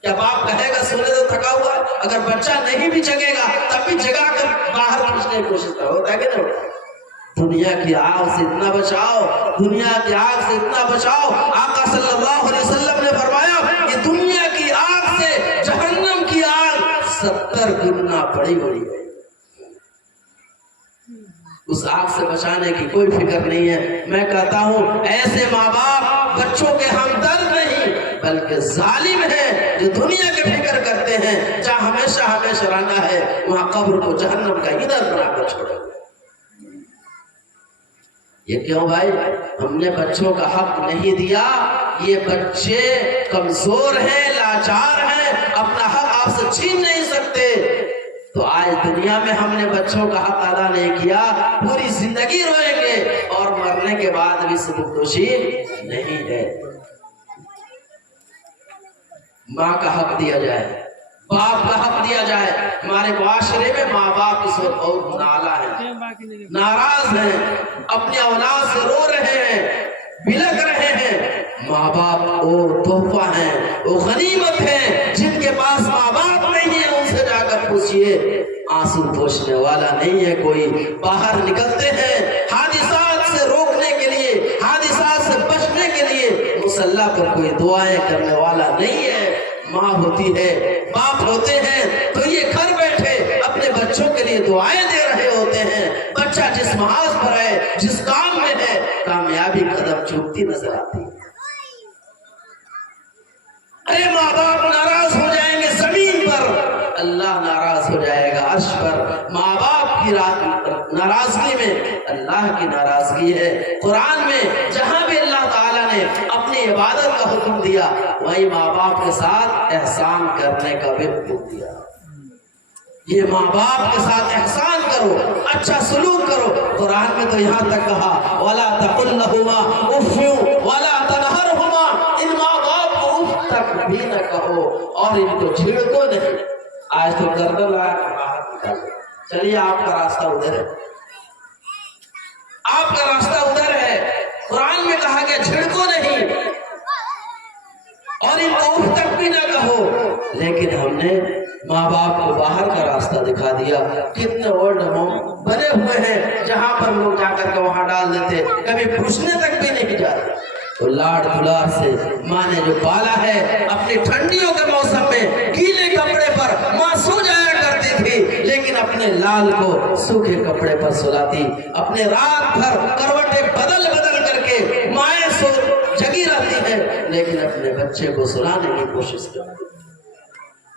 کیا باپ کہے گا سونے دو تھکا ہوا ہے؟ اگر بچہ نہیں بھی جگے گا تب بھی جگا کر باہر کھینچنے کی کوشش کرتا ہوتا ہے کہ نہیں ہوتا؟ دنیا کی آگ سے اتنا بچاؤ، دنیا کی آگ سے اتنا بچاؤ۔ آقا صلی اللہ علیہ وسلم نے فرمایا کہ دنیا کی آگ سے جہنم کی آگ 70 گنا بڑی ہے۔ اس آگ سے بچانے کی کوئی فکر نہیں ہے۔ میں کہتا ہوں ایسے ماں باپ بچوں کے ہمدرد نہیں بلکہ ظالم ہیں جو دنیا کی فکر کرتے ہیں، جہاں ہمیشہ رہنا ہے وہاں قبر کو جہنم کا ایندھن بنا کر چھوڑے۔ یہ کیوں بھائی؟ ہم نے بچوں کا حق نہیں دیا، یہ بچے کمزور ہیں، لاچار ہیں، اپنا حق آپ سے چھین نہیں سکتے، تو آج دنیا میں ہم نے بچوں کا حق ادا نہیں کیا، پوری زندگی روئیں گے اور مرنے کے بعد بھی سبکدوشی نہیں ہے۔ ماں کا حق دیا جائے، باپ کا حق دیا جائے۔ ہمارے معاشرے میں ماں باپ اس وقت بہت نالا ہیں، ناراض ہیں، اپنی اولاد سے رو رہے ہیں، بلک رہے ہیں۔ ماں باپ وہ تحفہ ہیں، وہ غنیمت ہیں، جن کے پاس ماں باپ نہیں ہے ان سے جا کر پوچھئے، آنسو پوچھنے والا نہیں ہے کوئی۔ باہر نکلتے ہیں، حادثات سے رو کے لیے، حادثات سے بچنے کے لیے مصلی پر کوئی دعائیں کرنے والا نہیں ہے۔ ماں ہوتی ہے، باپ ہوتے ہیں تو یہ گھر بیٹھے اپنے بچوں کے لیے دعائیں دے رہے ہوتے ہیں۔ بچہ جس محاذ پر ہے، جس کام میں ہے، کامیابی قدم چومتی نظر آتی ہے۔ ارے ماں باپ ناراض ہو جائیں گے زمین پر، اللہ ناراض ہو جائے گا عرش پر۔ ماں باپ کی ناراضگی میں اللہ کی ناراضگی ہے۔ قرآن میں جہاں بھی اللہ تعالیٰ نے اپنی عبادت کا حکم دیا، وہیں ماں باپ کے ساتھ احسان کرنے کا بھی حکم دیا۔ یہ ماں باپ کے ساتھ احسان کرو، اچھا سلوک کرو۔ قرآن میں تو یہاں تک کہا وَلَا تَقُلْ لَهُمَا اُفٍّ وَلَا تَنْهَرْهُمَا، ان ماں باپ کو اف تک بھی نہ کہو اور ان کو چھیڑکو نہیں۔ آج تو گردن لگا کے باہر نکال دو، چلیے آپ کا راستہ ادھر ہے، آپ کا راستہ ادھر ہے۔ قرآن میں کہا کہ چھڑکو نہیں اور ان کو اف تک بھی نہ کہو، لیکن ہم نے ماں باپ کو باہر کا راستہ دکھا دیا۔ کتنے اولڈ ہوم بنے ہوئے ہیں جہاں پر لوگ جا کر کے وہاں ڈال دیتے، کبھی پوچھنے تک بھی نہیں جاتے۔ تو لاڈ دلار سے ماں نے جو پالا ہے، اپنی ٹھنڈیوں کے موسم میں گیلے کپڑے پر ماں سو جایا کرتی تھی، لیکن اپنے لال کو سوکھے کپڑے پر سلاتی۔ اپنے رات بھر کروٹیں بدل بدل کر کے مائیں سو جگی رہتی ہیں، لیکن اپنے بچے کو سلانے کی کوشش کرتی۔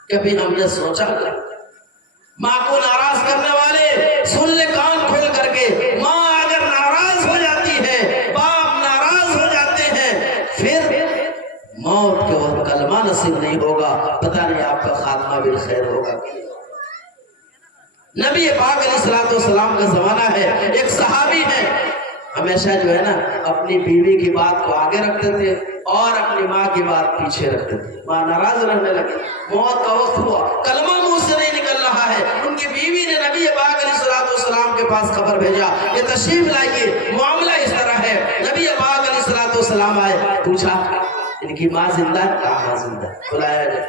کبھی ہم نے سوچا ماں کو ناراض کرنے والے سن لے کان کھول کر کے، ماں اگر ناراض ہو جاتی ہے، باپ ناراض ہو جاتے ہیں، پھر موت کے وقت کلمہ نصیب نہیں ہوگا، پتہ نہیں آپ کا خاتمہ بالخیر ہوگا۔ نبی پاک علیہ السلام کا زمانہ ہے، ایک صحابی ہے، ہمیشہ جو ہے نا اپنی بیوی کی بات کو آگے رکھتے تھے اور اپنی ماں کی بات پیچھے رکھتے تھے۔ ماں ناراض رہنے لگی، موت کا وقت ہوا، کلمہ منہ سے نہیں نکل رہا ہے۔ ان کی بیوی نے نبی پاک علیہ السلام کے پاس خبر بھیجا کہ تشریف لائیے، معاملہ اس طرح ہے۔ نبی پاک علیہ السلام آئے، پوچھا ان کی ماں زندہ ہے؟ کہا ماں زندہ ہے۔ بلایا جائے،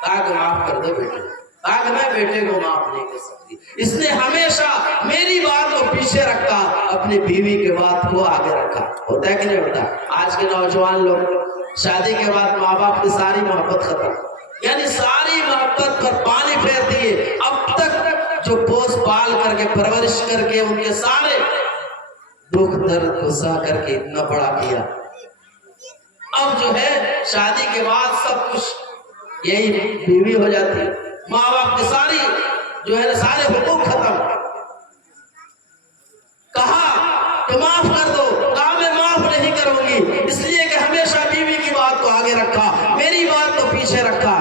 کہا کہ معاف کر دو بیٹے، کہا کہ میں بیٹے کو معاف نہیں کر سکتی، اس نے ہمیشہ میری بات کو پیچھے رکھا، اپنی بیوی کے بات کو آگے رکھا۔ ہوتا ہے کہ نہیں ہوتا؟ آج کے نوجوان لوگ شادی کے بعد ماں باپ کی ساری محبت ختم، یعنی ساری محبت پر پانی پھیر دیے۔ اب تک جو پوس پال کر کے پرورش کر کے ان کے سارے دکھ درد کو سہ کر کے اتنا بڑا کیا، اب جو ہے شادی کے بعد سب کچھ یہی بیوی ہو جاتی، ماں باپ کی ساری جو ہے سارے حقوق ختم۔ کہا کہ معاف کر دو، کہا میں معاف نہیں کروں گی، اس لیے کہ ہمیشہ بیوی کی بات کو آگے رکھا، میری بات کو پیچھے رکھا۔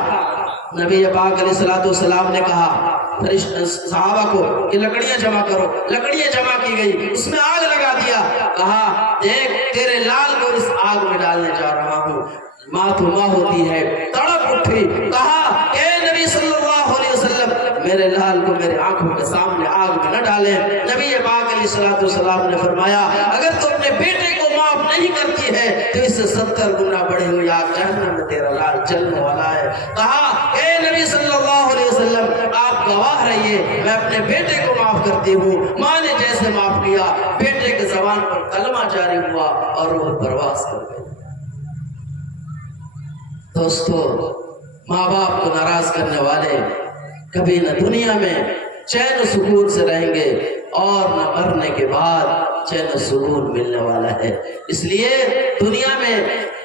نبی پاک علیہ السلام نے کہا صحابہ کو کہ لکڑیاں جمع کرو، لکڑیاں جمع کی گئی، اس میں آگ لگا دیا، کہا دیکھ تیرے لال کو اس آگ میں ڈالنے جا رہا ہوں۔ ماں تو ماں ہوتی ہے، تڑپ اٹھی، کہا اے نبی صلی اللہ علیہ وسلم میرے لال کو میرے آنکھوں کے سامنے آگ میں نہ ڈالیں۔ نبی پاک علیہ السلام نے فرمایا اگر تو اپنے بیٹے کو معاف نہیں کرتی ہے تو اس سے 70 گنا بڑھی ہوئی آگ جہنم میں تیرا لال جلنے والا ہے۔ کہا اے نبی صلی اللہ علیہ وسلم آپ گواہ رہیے، میں اپنے بیٹے کو معاف کرتی ہوں۔ ماں نے جیسے معاف کیا، بیٹے کے زبان پر کلمہ جاری ہوا اور وہ پرواز کر گئے۔ دوستو، ماں باپ کو ناراض کرنے والے کبھی نہ دنیا میں چین و سکون سے رہیں گے اور نہ مرنے کے بعد چین و سکون ملنے والا ہے۔ اس لیے دنیا میں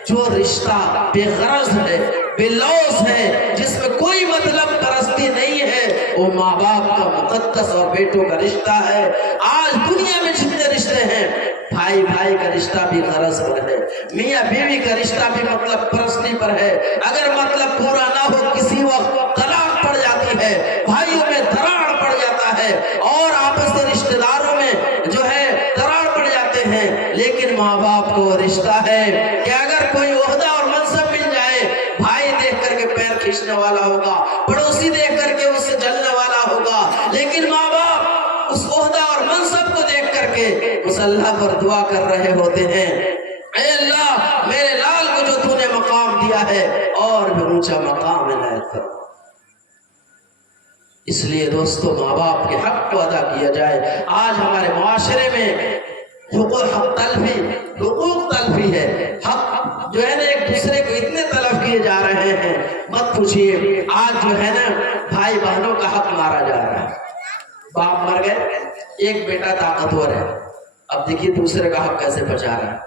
جو رشتہ بے غرض ہے، بے لوث ہے، جس میں کوئی مطلب پرستی نہیں ہے، وہ ماں باپ کا مقدس اور بیٹوں کا رشتہ ہے۔ آج دنیا میں جتنے رشتے ہیں، بھائی بھائی کا رشتہ بھی غرض پر ہے، میاں بیوی کا رشتہ بھی مطلب پرستی پر ہے۔ اگر مطلب پورا نہ ہو کسی وقت طلاق پڑ جاتی ہے، بھائیوں میں دراڑ پڑ جاتا ہے اور آپس کے رشتہ داروں میں جو ہے دراڑ پڑ جاتے ہیں۔ لیکن ماں باپ کو رشتہ ہے کہ اگر کوئی عہدہ اور منصب مل جائے، بھائی دیکھ کر کے پیر کھینچنے والا ہوگا، پڑوسی دیکھ کر کے اس سے جلنے والا ہوگا، لیکن ماں باپ اس عہدہ اور منصب کو دیکھ کر کے اس اللہ پر دعا کر رہے ہوتے ہیں، اے اللہ میرے لال کو جو تو نے مقام دیا ہے اور بھی اونچا مقام عنایت کر۔ اس لیے دوستو، ماں باپ کے حق کو ادا کیا جائے۔ آج ہمارے معاشرے میں حقوق تلفی ہے، حق جو ہے نا ایک دوسرے کو اتنے تلف کیے جا رہے ہیں مت پوچھئے۔ آج جو ہے نا بھائی بہنوں کا حق مارا جا رہا ہے، باپ مر گئے، ایک بیٹا طاقتور ہے، اب دیکھیے دوسرے کا حق کیسے بچا رہا ہے،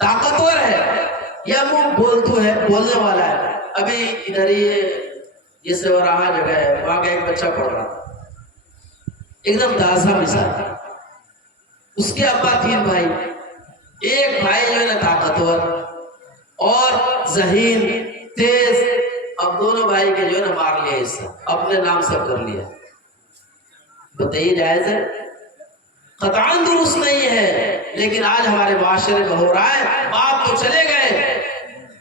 طاقتور ہے یا منہ بولتو ہے، بولنے والا ہے۔ ابھی ادھر ہی یہ سوراہا جگہ ہے، وہاں کا ایک بچہ پڑھ رہا تھا، ایک دم تازہ مثال، اس کے ابا 3 بھائی، ایک بھائی جو ہے نا طاقتور اور ذہین تیز، اب دونوں بھائی کے جو ہے نا مار لیا حصہ، اپنے نام سب کر لیا۔ بتائیے جائز ہے؟ قطعاً درست نہیں ہے، لیکن آج ہمارے معاشرے میں ہو رہا ہے۔ باپ تو چلے گئے،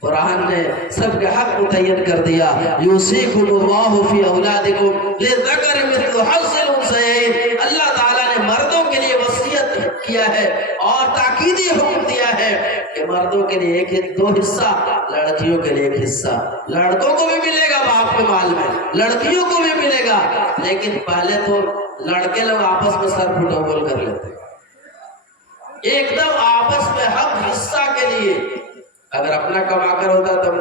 قرآن نے سب کے حق متعین کر دیا، یوصیکم اللہ فی اولادکم للذکر مثل حظ الانثیین۔ اللہ تعالیٰ نے مردوں کے لیے وصیت کیا ہے اور تاکیدی حکم دیا ہے کہ مردوں کے لیے 2 حصہ، لڑکیوں کے لیے 1 حصہ۔ لڑکوں کو بھی ملے گا باپ کے مال میں، لڑکیوں کو بھی ملے گا، لیکن پہلے تو لڑکے لوگ آپس میں سر پھٹوبول کر لیتے، ایک دم آپس میں حق حصہ کے لیے۔ اگر اپنا کما کر ہوتا تو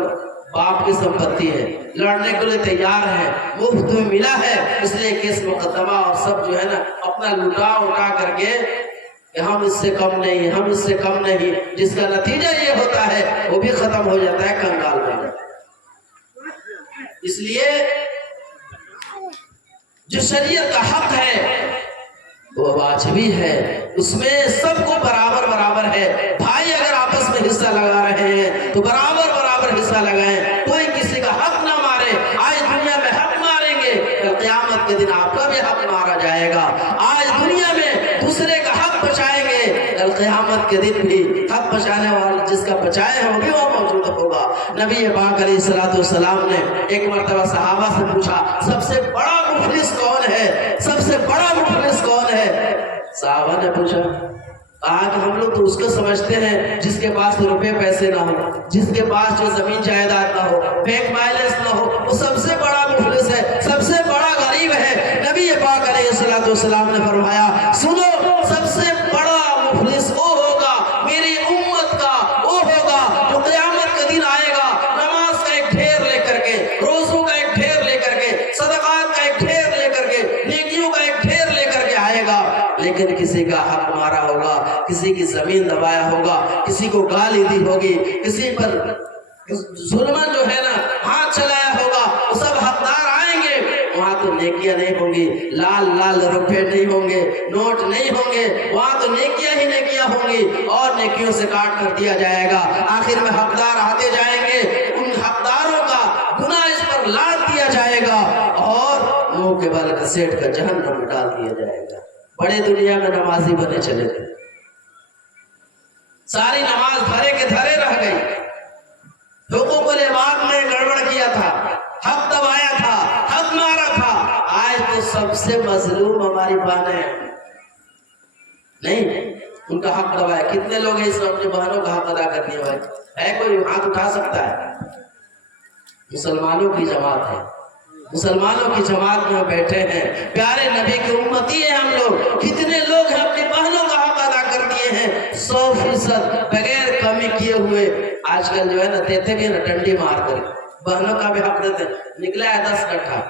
باپ کی سمپتی ہے، لڑنے کے لیے تیار ہے، مفت میں ملا ہے، اس لیے کیس مقدمہ اور سب جو ہے نا اپنا لٹا اٹھا کر کے کہ ہم اس سے کم نہیں، ہم اس سے کم نہیں، جس کا نتیجہ یہ ہوتا ہے وہ بھی ختم ہو جاتا ہے کنگال میں۔ اس لیے جو شریعت کا حق ہے وہ واجبی ہے، اس میں سب کو برابر برابر ہے۔ بھائی اگر آپس میں حصہ لگا رہے ہیں تو برابر برابر حصہ لگائیں، کوئی کسی کا حق نہ مارے۔ آج دنیا میں حق ماریں گے، کل قیامت کے دن آپ کا بھی حق مارا جائے گا۔ آج دنیا میں دوسرے کا حق بچائیں گے، کل قیامت کے دن بھی حق بچانے والا جس کا بچائے ہیں وہ بھی وہاں موجود ہوگا۔ نبی پاک علیہ السلام نے ایک مرتبہ صحابہ سے پوچھا، سب سے بڑا مفلس کون ہے؟ سب سے بڑا مفلس کون ہے؟ صحابہ نے پوچھا، کہا کہ ہم لوگ تو اس کو سمجھتے ہیں جس کے پاس روپے پیسے نہ ہو، جس کے پاس جو زمین جائیداد نہ ہو، بینک بیلنس نہ ہو، وہ سب سے بڑا مفلس ہے، سب سے بڑا غریب ہے۔ نبی پاک علیہ السلام نے فرمایا، سنو، سب سے بڑا مفلس وہ ہوگا میری امت کا، وہ ہوگا جو قیامت کا دن آئے گا نماز کا ایک ڈھیر لے کر کے، روزوں کا ایک ڈھیر لے کر کے، صدقات کا ایک ڈھیر لے کر کے، نیکیوں کا ایک ڈھیر لے کر کے آئے گا، لیکن کسی کا حق مارا ہوگا، کسی کی زمین دبایا ہوگا، کسی کو گالی دی ہوگی، کسی پر ظلمن جو ہے نا ہاتھ چلایا ہوگا، وہ سب حقدار آئیں گے۔ وہاں تو نیکیاں نہیں ہوں گی، لال لال روپے نہیں ہوں گے، نوٹ نہیں ہوں گے، وہاں تو نیکیاں ہی نیکیاں ہوں گی اور نیکیوں سے کاٹ کر دیا جائے گا۔ آخر میں حقدار آتے جائیں گے، ان حقداروں کا گناہ اس پر لاد دیا جائے گا اور منہ کے بل گھسیٹ کر جہنم میں ڈال دیا جائے گا۔ بڑے دنیا میں نمازی بنے چلے تھے، ساری نماز دھرے کے دھرے رہ گئی، حقوق العباد میں گڑبڑ کیا تھا، حق دبایا تھا، حق مارا تھا۔ آج تو سب سے مظلوم ہماری بہنیں ہیں، نہیں ان کا حق دبایا۔ کتنے لوگ ہیں اس میں اپنی بہنوں کا حق ادا کرنے والے؟ ہے کوئی ہاتھ اٹھا سکتا ہے؟ مسلمانوں کی جماعت ہے، مسلمانوں کی جماعت میں بیٹھے ہیں، پیارے نبی کی امتی ہیں ہم لوگ۔ کتنے لوگ ہیں اپنی بہنوں کا حق ادا کر دیے ہیں 100% بغیر کمی کیے ہوئے۔ آج کل جو ہے نا دیتے بھی نا ڈنڈی مار کر، بہنوں کا بھی حق دیتے، نکلا ہے 10 کٹھا،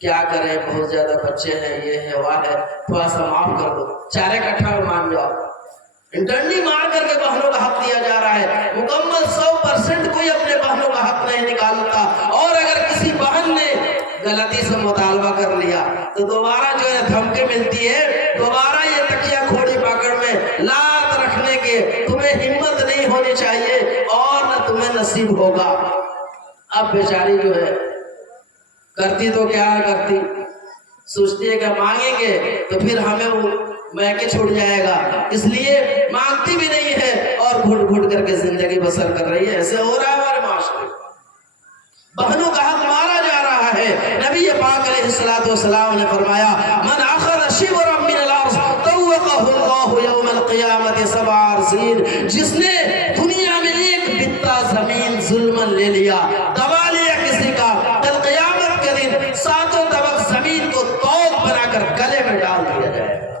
کیا کریں بہت زیادہ بچے ہیں، یہ ہے وہ ہے، تھوڑا سا معاف کر دو، 4 کٹھا میں مان جاؤ۔ ڈنڈی مار کر کے بہنوں کا حق دیا جا رہا ہے، مکمل 100% کوئی اپنے بہنوں کا حق نہیں نکالتا۔ اور اگر کسی بہن نے غلطی سے مطالبہ کر لیا تو دوبارہ جو ہے دھمکی ملتی ہے، دوبارہ یہ تکیہ کھوڑی پکڑ میں لات رکھنے کے، تمہیں ہمت نہیں ہونی چاہیے اور نہ تمہیں نصیب ہوگا۔ اب بیچاری جو ہے کرتی تو کیا کرتی، سوچتی ہے کہ مانگیں گے تو پھر ہمیں وہ میکے چھوڑ جائے گا، اس لیے مانگتی بھی نہیں ہے اور گھٹ گھٹ کر کے زندگی بسر کر رہی ہے۔ ایسے ہو رہا ہے ہمارے معاشرے، بہنوں کا حق مارا جا رہا ہے۔ نبی پاک علیہ السلام نے فرمایا، من اخذ شبرا من الارض طوقه اللہ یوم القیامت 7 عرصین، جس نے دنیا میں ایک بتا زمین ظلمن لے لیا، دبا لیا کسی کا، کل قیامت کے دن 7 طبق زمین کو توق بنا کر گلے میں ڈال دیا جائے گا۔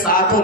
7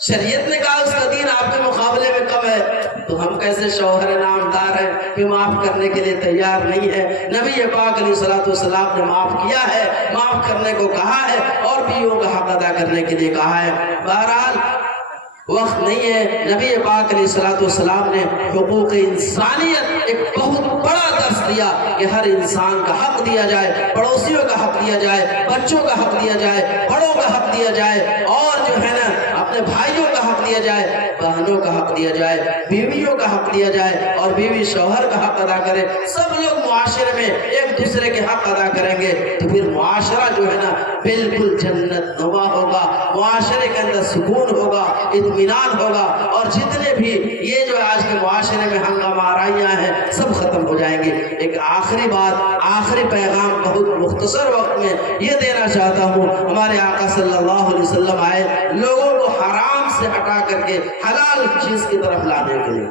شریعت نے کہا اس کا دین آپ کے مقابلے میں کم ہے، تو ہم کیسے شوہر نامدار ہیں کہ معاف کرنے کے لیے تیار نہیں ہے؟ نبی پاک علیہ الصلوۃ والسلام نے معاف کیا ہے، معاف کرنے کو کہا ہے اور بیویوں کا حق ادا کرنے کے لیے کہا ہے۔ بہرحال وقت نہیں ہے، نبی پاک علیہ الصلوۃ والسلام نے حقوق انسانیت ایک بہت بڑا درس دیا کہ ہر انسان کا حق دیا جائے، پڑوسیوں کا حق دیا جائے، بچوں کا حق دیا جائے، بڑوں کا حق دیا جائے، اور جو ہے نا اپنے بھائیوں کا حق دیا جائے، بہنوں کا حق دیا جائے، بیویوں کا حق دیا جائے، اور بیوی شوہر کا حق ادا کرے۔ سب لوگ معاشرے میں ایک دوسرے کے حق ادا کریں گے تو پھر معاشرہ جو ہے نا بالکل جنت نما ہوگا، معاشرے کے اندر سکون ہوگا، اطمینان ہوگا، اور جتنے بھی یہ جو آج کے معاشرے میں ہنگامہ آرائیاں ہیں سب ختم ہو جائیں گے۔ ایک آخری بات، آخری پیغام بہت مختصر وقت میں یہ دینا چاہتا ہوں۔ ہمارے آقا صلی اللہ علیہ وسلم آئے لوگوں کو حرام سے ہٹا کر کے حلال چیز کی طرف لانے کے لیے،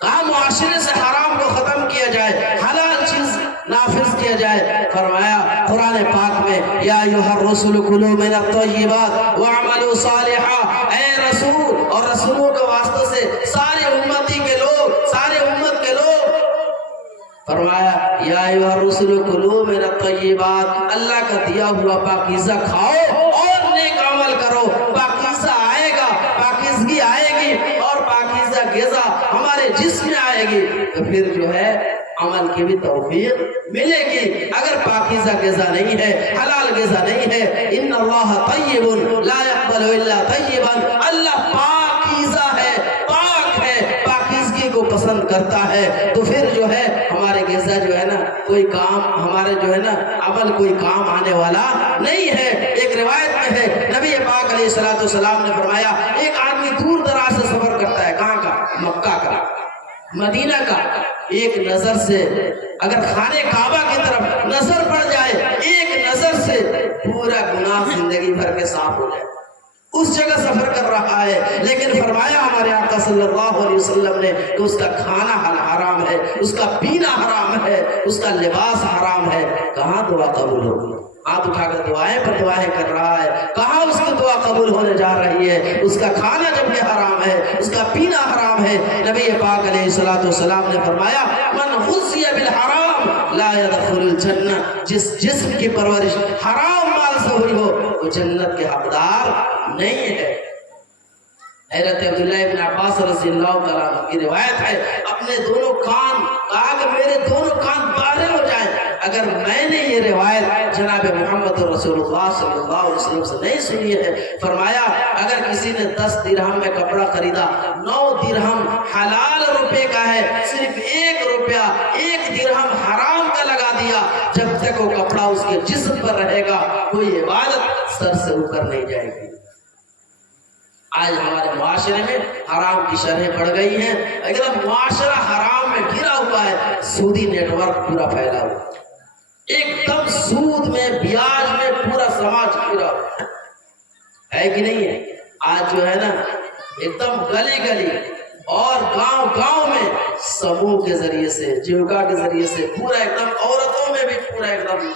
کہا معاشرے سے حرام کو ختم کیا جائے، حلال چیز نافذ کیا جائے۔ فرمایا قرآن پاک میں یا ایھا الرسل کلوا من الطیبات واعملوا صالحا، اے رسول اور رسولوں کے واسطے سے سارے امتی کے لوگ، سارے امت کے لوگ، فرمایا یا ایھا الرسل کلوا من الطیبات، اللہ کا دیا ہوا پاکیزہ کھاؤ اور نیک عمل کرو، پاکیزہ آئے گا، پاکیزگی آئے گی، اور پاکیزہ غذا ہمارے جسم میں آئے گی تو پھر جو ہے عمل کی بھی توفیق ملے گی۔ اگر پاکیزہ غذا نہیں ہے، حلال غذا نہیں ہے، ان اللہ طیب لا یقبل الا طیبا، اللہ پاکیزہ ہے، پاک ہے، پاکیزگی کو پسند کرتا ہے، تو پھر جو ہے ہمارے غذا جو ہے نا کوئی کام، ہمارے جو ہے نا عمل کوئی کام آنے والا نہیں ہے۔ ایک روایت میں ہے نبی پاک علیہ الصلوۃ والسلام نے فرمایا ایک آدمی دور دراز سے سفر کرتا ہے، کہاں کا؟ مکہ کا، مدینہ کا، ایک نظر سے اگر خانے کعبہ کی طرف نظر پڑ جائے، ایک نظر سے پورا گناہ زندگی بھر کے صاف ہو جائے، اس جگہ سفر کر رہا ہے، لیکن فرمایا ہمارے آقا صلی اللہ علیہ وسلم نے کہ اس کا کھانا حرام ہے، اس کا پینا حرام ہے، اس کا لباس حرام ہے، کہاں دعا قبول ہوگی؟ ہاتھ اٹھا کر دعائیں پر دعائیں کر رہا ہے، کہاں اس کی دعا قبول ہونے جا رہی ہے؟ اس کا کھانا جب کہ حرام ہے، اس کا پینا حرام ہے۔ نبی پاک علیہ الصلوۃ والسلام نے فرمایا من غذی بالحرام لا يدخل الجنہ، جس جسم کی پرورش حرام مال سے ہوئی ہو وہ جنت کے حقدار نہیں ہے۔ حضرت عبداللہ ابن عباس رضی اللہ تعالیٰ عنہ کی روایت ہے، اپنے دونوں کان، کہا کہ میرے دونوں کان بہرے ہو جائیں اگر میں نے یہ روایت جناب محمد رسول اللہ صلی اللہ علیہ وسلم سے نہیں سنی ہے۔ فرمایا اگر کسی نے 10 درہم میں کپڑا خریدا، 9 درہم حلال روپے کا ہے، صرف 1 روپیہ 1 درہم حرام کا لگا دیا، جب تک وہ کپڑا اس کے جسم پر رہے گا کوئی عبادت سر سے اوپر نہیں جائے گی۔ آج ہمارے معاشرے میں حرام کی شرحیں بڑھ گئی ہیں، اگر معاشرہ حرام میں گھرا ہوا ہے، سودی نیٹ ورک پورا پھیلا ہوا ایک دم سود میں، بیاج میں پورا سماج گھرا ہے کہ نہیں ہے؟ آج جو ہے نا ایک دم گلی گلی اور گاؤں گاؤں میں سموہ کے ذریعے سے، جیوکا کے ذریعے سے پورا ایک دم، عورتوں میں بھی پورا ایک دم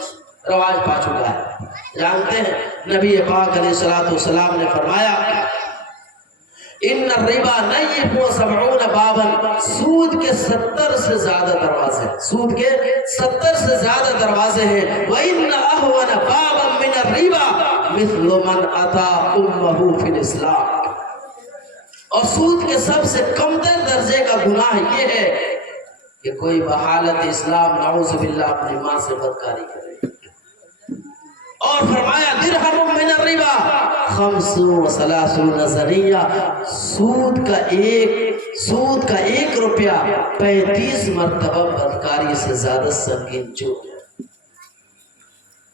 رواج پا چکا ہے۔ جانتے ہیں نبی پاک علیہ الصلوۃ والسلام نے فرمایا ان الربا نیب و 70 بابا، سود کے 70 سے زیادہ دروازے، سود کے 70 سے زیادہ دروازے ہیں۔ وَإِنَّ أَهْوَنَ بَابًا مِّنَ الرِّبَا مِثْلُ مَنْ أَتَى أُمَّهُ فِي الْإِسْلَامِ، اور سود کے سب سے کمتر درجے کا گناہ یہ ہے کہ کوئی بحالت اسلام نعوذ باللہ اپنی ماں سے بدکاری کرے۔ اور فرمایا درہم من الربا 35 زنیہ، سود کا ایک روپیہ 35 مرتبہ بدکاری سے زیادہ سنگین جرم ہے۔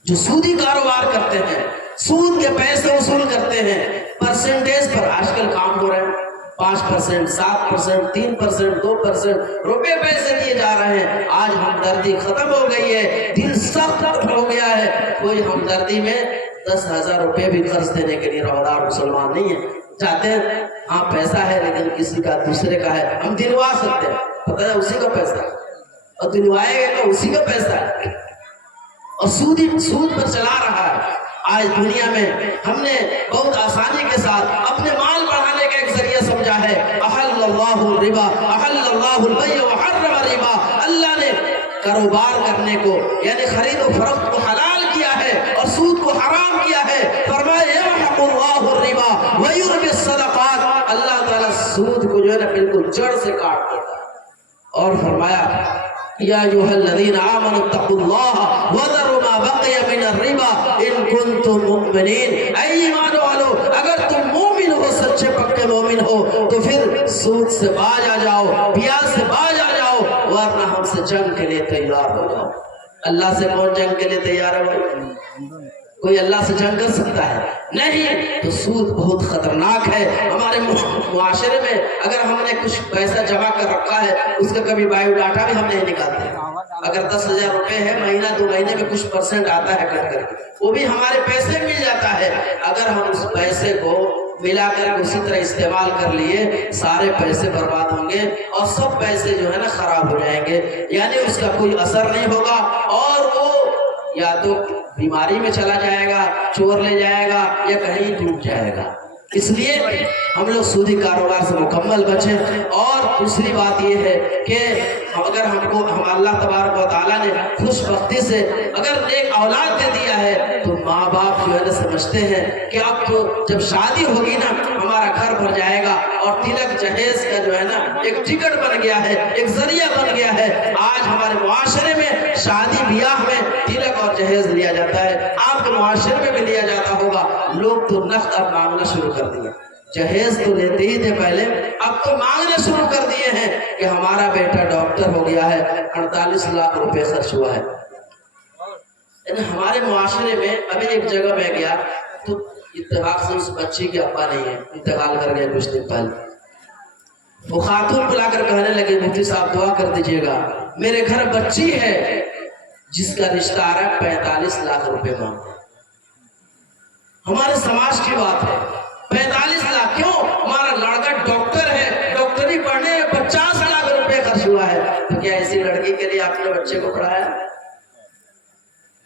جو سودی کاروبار کرتے ہیں، سود کے پیسے وصول کرتے ہیں، پرسنٹیج پر آج کل کام ہو رہے ہیں، 5%، 7%، 3%، 2% روپے پیسے دیے جا رہے ہیں۔ آج ہمدردی ختم ہو گئی ہے، دل سخت ہو گیا ہے، کوئی ہمدردی میں 10,000 روپے بھی قرض دینے کے لیے روادار مسلمان نہیں ہے۔ چاہتے ہیں ہاں پیسہ ہے لیکن کسی کا دوسرے کا ہے، ہم دلوا سکتے ہیں، پتہ ہے اسی کا پیسہ ہے، اور دلوائے گا تو اسی کا پیسہ ہے، اور سود پر چلا رہا ہے۔ آج دنیا میں ہم نے بہت آسانی کے ساتھ اپنے مال بڑھانے کا ایک ذریعہ سمجھا ہے، احل اللہ الربا احل اللہ البیع وحرم الربا، اللہ نے کاروبار کرنے کو یعنی خرید و فروخت کو حلال کیا ہے اور سود کو حرام کیا ہے۔ فرمایا یمحق اللہ الربا ویربی الصدقات، اللہ تعالیٰ سود کو جو ہے نا بالکل جڑ سے کاٹ دیتا ہے۔ اور فرمایا یا ایھا الذین آمنوا اتقوا اللہ وذروا ما بقی من الربا ان کنتم مؤمنین، اے ایمان والو اگر تم مومن ہو، سچے پکے مومن ہو تو پھر سود سے باز آ جاؤ، بیاج سے باز آ جاؤ، ورنہ ہم سے جنگ کے لیے تیار ہو جاؤ۔ اللہ سے کون جنگ کے لیے تیار ہے بھائی؟ کوئی اللہ سے جنگ کر سکتا ہے؟ نہیں۔ تو سود بہت خطرناک ہے۔ ہمارے معاشرے میں اگر ہم نے کچھ پیسہ جمع کر رکھا ہے، اس کا کبھی بایو ڈاٹا بھی ہم نہیں نکالتے۔ اگر 10,000 روپے ہے، مہینہ 2 مہینے میں کچھ % آتا ہے کٹ کر، وہ بھی ہمارے پیسے مل جاتا ہے۔ اگر ہم اس پیسے کو ملا کر اسی طرح استعمال کر لیے، سارے پیسے برباد ہوں گے اور سب پیسے جو ہے نا خراب ہو جائیں گے، یعنی اس کا کوئی اثر نہیں ہوگا، اور وہ یا تو بیماری میں چلا جائے گا، چور لے جائے گا، یا کہیں ڈوب جائے گا۔ اس لیے ہم لوگ سودی کاروبار سے مکمل بچیں۔ اور دوسری بات یہ ہے کہ اگر ہم اللہ تبارک و تعالیٰ نے خوش بختی سے اگر ایک اولاد دے دیا ہے تو ماں باپ جو ہے نا سمجھتے ہیں کہ اب تو جب شادی ہوگی نا ہمارا گھر بھر جائے گا، اور تلک جہیز کا جو ہے نا ایک ٹکٹ بن گیا ہے، ایک ذریعہ بن گیا ہے۔ آج ہمارے معاشرے میں شادی بیاہ میں تلک اور جہیز لیا جاتا ہے، آپ کے معاشرے میں بھی لیا جاتا ہوگا۔ لوگ تو نقد اب مانگنا شروع کر دیا، جہیز تو لیتے ہی تھے پہلے، اب تو مانگنے شروع کر دیے ہیں کہ ہمارا بیٹا ڈاکٹر ہو گیا ہے، 48 لاکھ روپے خرچ ہوا ہے۔ یعنی ہمارے معاشرے میں ابھی ایک جگہ میں گیا تو اتفاق سے اس بچی کے ابا نہیں ہے، انتقال کر گئے کچھ دن پہلے۔ وہ خاتون بلا کر کہنے لگے مفتی صاحب دعا کر دیجیے گا، میرے گھر بچی ہے جس کا رشتہ آ رہا ہے 45 لاکھ روپے مانگتا ہے۔ ہمارے سماج کی بات ہے، 45 لاکھ کیوں؟ ہمارا لڑکا ڈاکٹر ہے، ڈاکٹری پڑھنے میں 50 لاکھ روپے خرچ ہوا ہے، تو کیا ایسی لڑکی کے لیے آپ نے بچے کو پڑھایا؟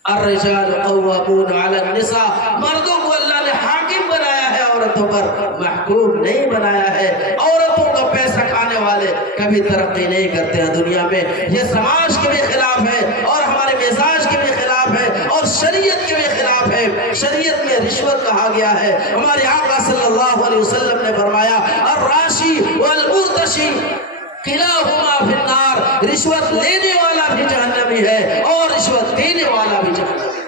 الرجال قوامون علی النساء، مردوں کو اللہ نے حاکم بنایا ہے، عورتوں پر محکوم نہیں بنایا ہے۔ عورتوں کا پیسہ کھانے والے کبھی ترقی نہیں کرتے ہیں دنیا میں۔ یہ سماج کے بھی خلاف ہے اور ہمارے مزاج کے بھی خلاف ہے اور شریعت کے بھی خلاف ہے۔ شریعت میں رشوت کہا گیا ہے، ہمارے آقا صلی اللہ علیہ وسلم نے فرمایا الراشی والمرتشی کلاہما فی النار، رشوت لینے والا بھی جہنمی ہے اور رشوت دینے والا بھی جہنمی ہے۔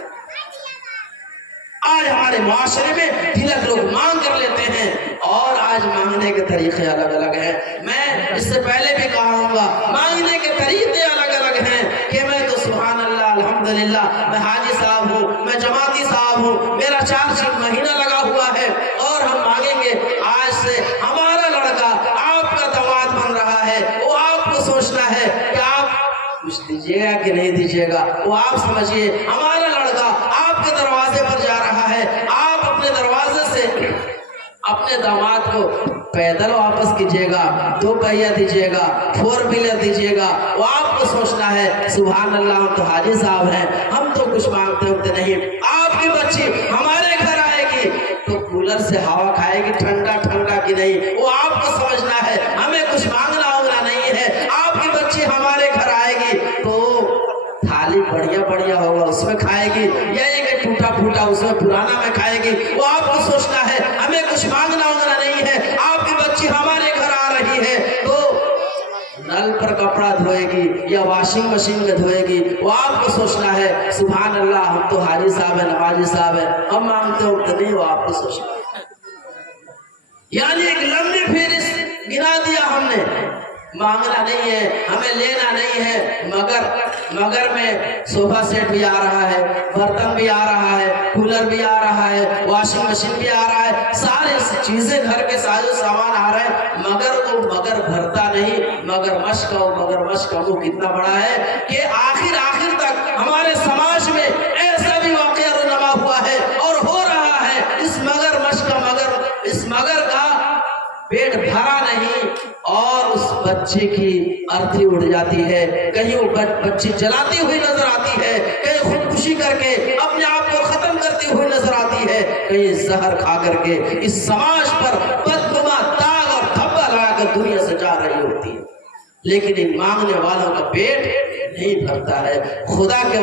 آج ہمارے معاشرے میں تلک لوگ مانگ کر لیتے ہیں اور آج مانگنے کے طریقے الگ الگ ہیں۔ میں اس سے پہلے بھی کہا ہوں گا، مانگنے کے طریقے الگ الگ ہیں کہ میں تو سبحان اللہ الحمدللہ میں حاجی صاحب ہوں، میں جماعتی صاحب ہوں، میرا 4 مہینہ لگا ہوا ہے اور ہم مانگیں گے آج سے ہمارا لڑکا آپ کا داماد بن رہا ہے، وہ آپ کو سوچنا ہے کہ آپ کچھ دیجیے گا کہ نہیں دیجیے گا، وہ آپ سمجھیے ہمارا لڑکا آپ کے دروازے پر جا رہا ہے، آپ اپنے دروازے سے اپنے داماد کو پیدل واپس کیجیے گا، 2 پہیہ دیجیے گا، 4 ویلر دیجیے گا، وہ آپ کو سوچنا ہے سبحان اللہ ہم تو حاجی صاحب ہیں، ہم تو کچھ مانگتے ہوتے نہیں۔ آپ کی بچی ہمارے گھر آئے گی تو کولر سے ہوا کھائے گی ٹھنڈا ٹھنڈا کی نہیں، وہ آپ کو سمجھنا ہے، ہمیں کچھ مانگنا ہوگا نہیں ہے۔ آپ کی بچی ہمارے گھر آئے گی تو تھالی بڑھیا بڑھیا ہوگا اس میں کھائے گی، یا یہ ٹوٹا پھوٹا اس میں پرانا میں کھائے گی، وہ آپ کو سوچنا ہے ہمیں کچھ مانگنا ہوگا نہیں ہے۔ آپ کی بچی ہمارے گھر آ رہی ہے تو نل پر کپڑا دھوئے گی یا واشنگ مشین میں دھوئے گی، وہ آپ کو سوچنا ہے سبحان اللہ ہم تو حاجی صاحب ہیں، نمازی صاحب ہیں، ہم مانگتے ہوتے نہیں، وہ آپ کو سوچنا ہے۔ یعنی ایک لمبی فہرست گنا دیا ہم نے، مانگنا نہیں ہے، ہمیں لینا نہیں ہے، مگر میں صوفہ سیٹ بھی آ رہا ہے، برتن بھی آ رہا ہے، کولر بھی آ رہا ہے، واشنگ مشین بھی آ رہا ہے، ساری چیزیں گھر کے ساز و سامان آ رہا ہے، مگر وہ مگر بھرتا نہیں، مگر مشق وہ کتنا بڑا ہے کہ آخر تک ہمارے سماج میں ایسا بھی واقعہ رونما ہوا ہے اور ہو رہا ہے، اس مگر کا پیٹ بھرا نہیں اور اس بچے کی ارتھی اڑ جاتی ہے، کہیں وہ بچی جلاتی ہوئی نظر آتی ہے، کہیں خودکشی کر کے اپنے آپ کو ختم کرتی کرتی ہوئی نظر آتی ہے، کہیں زہر کھا کر کے اس سماج پر بدنما داغ اور دھبا لگا کر دنیا سے جا رہی ہوتی ہے، لیکن ان مانگنے والوں کا پیٹ نہیں بھرتا ہے۔ خدا کے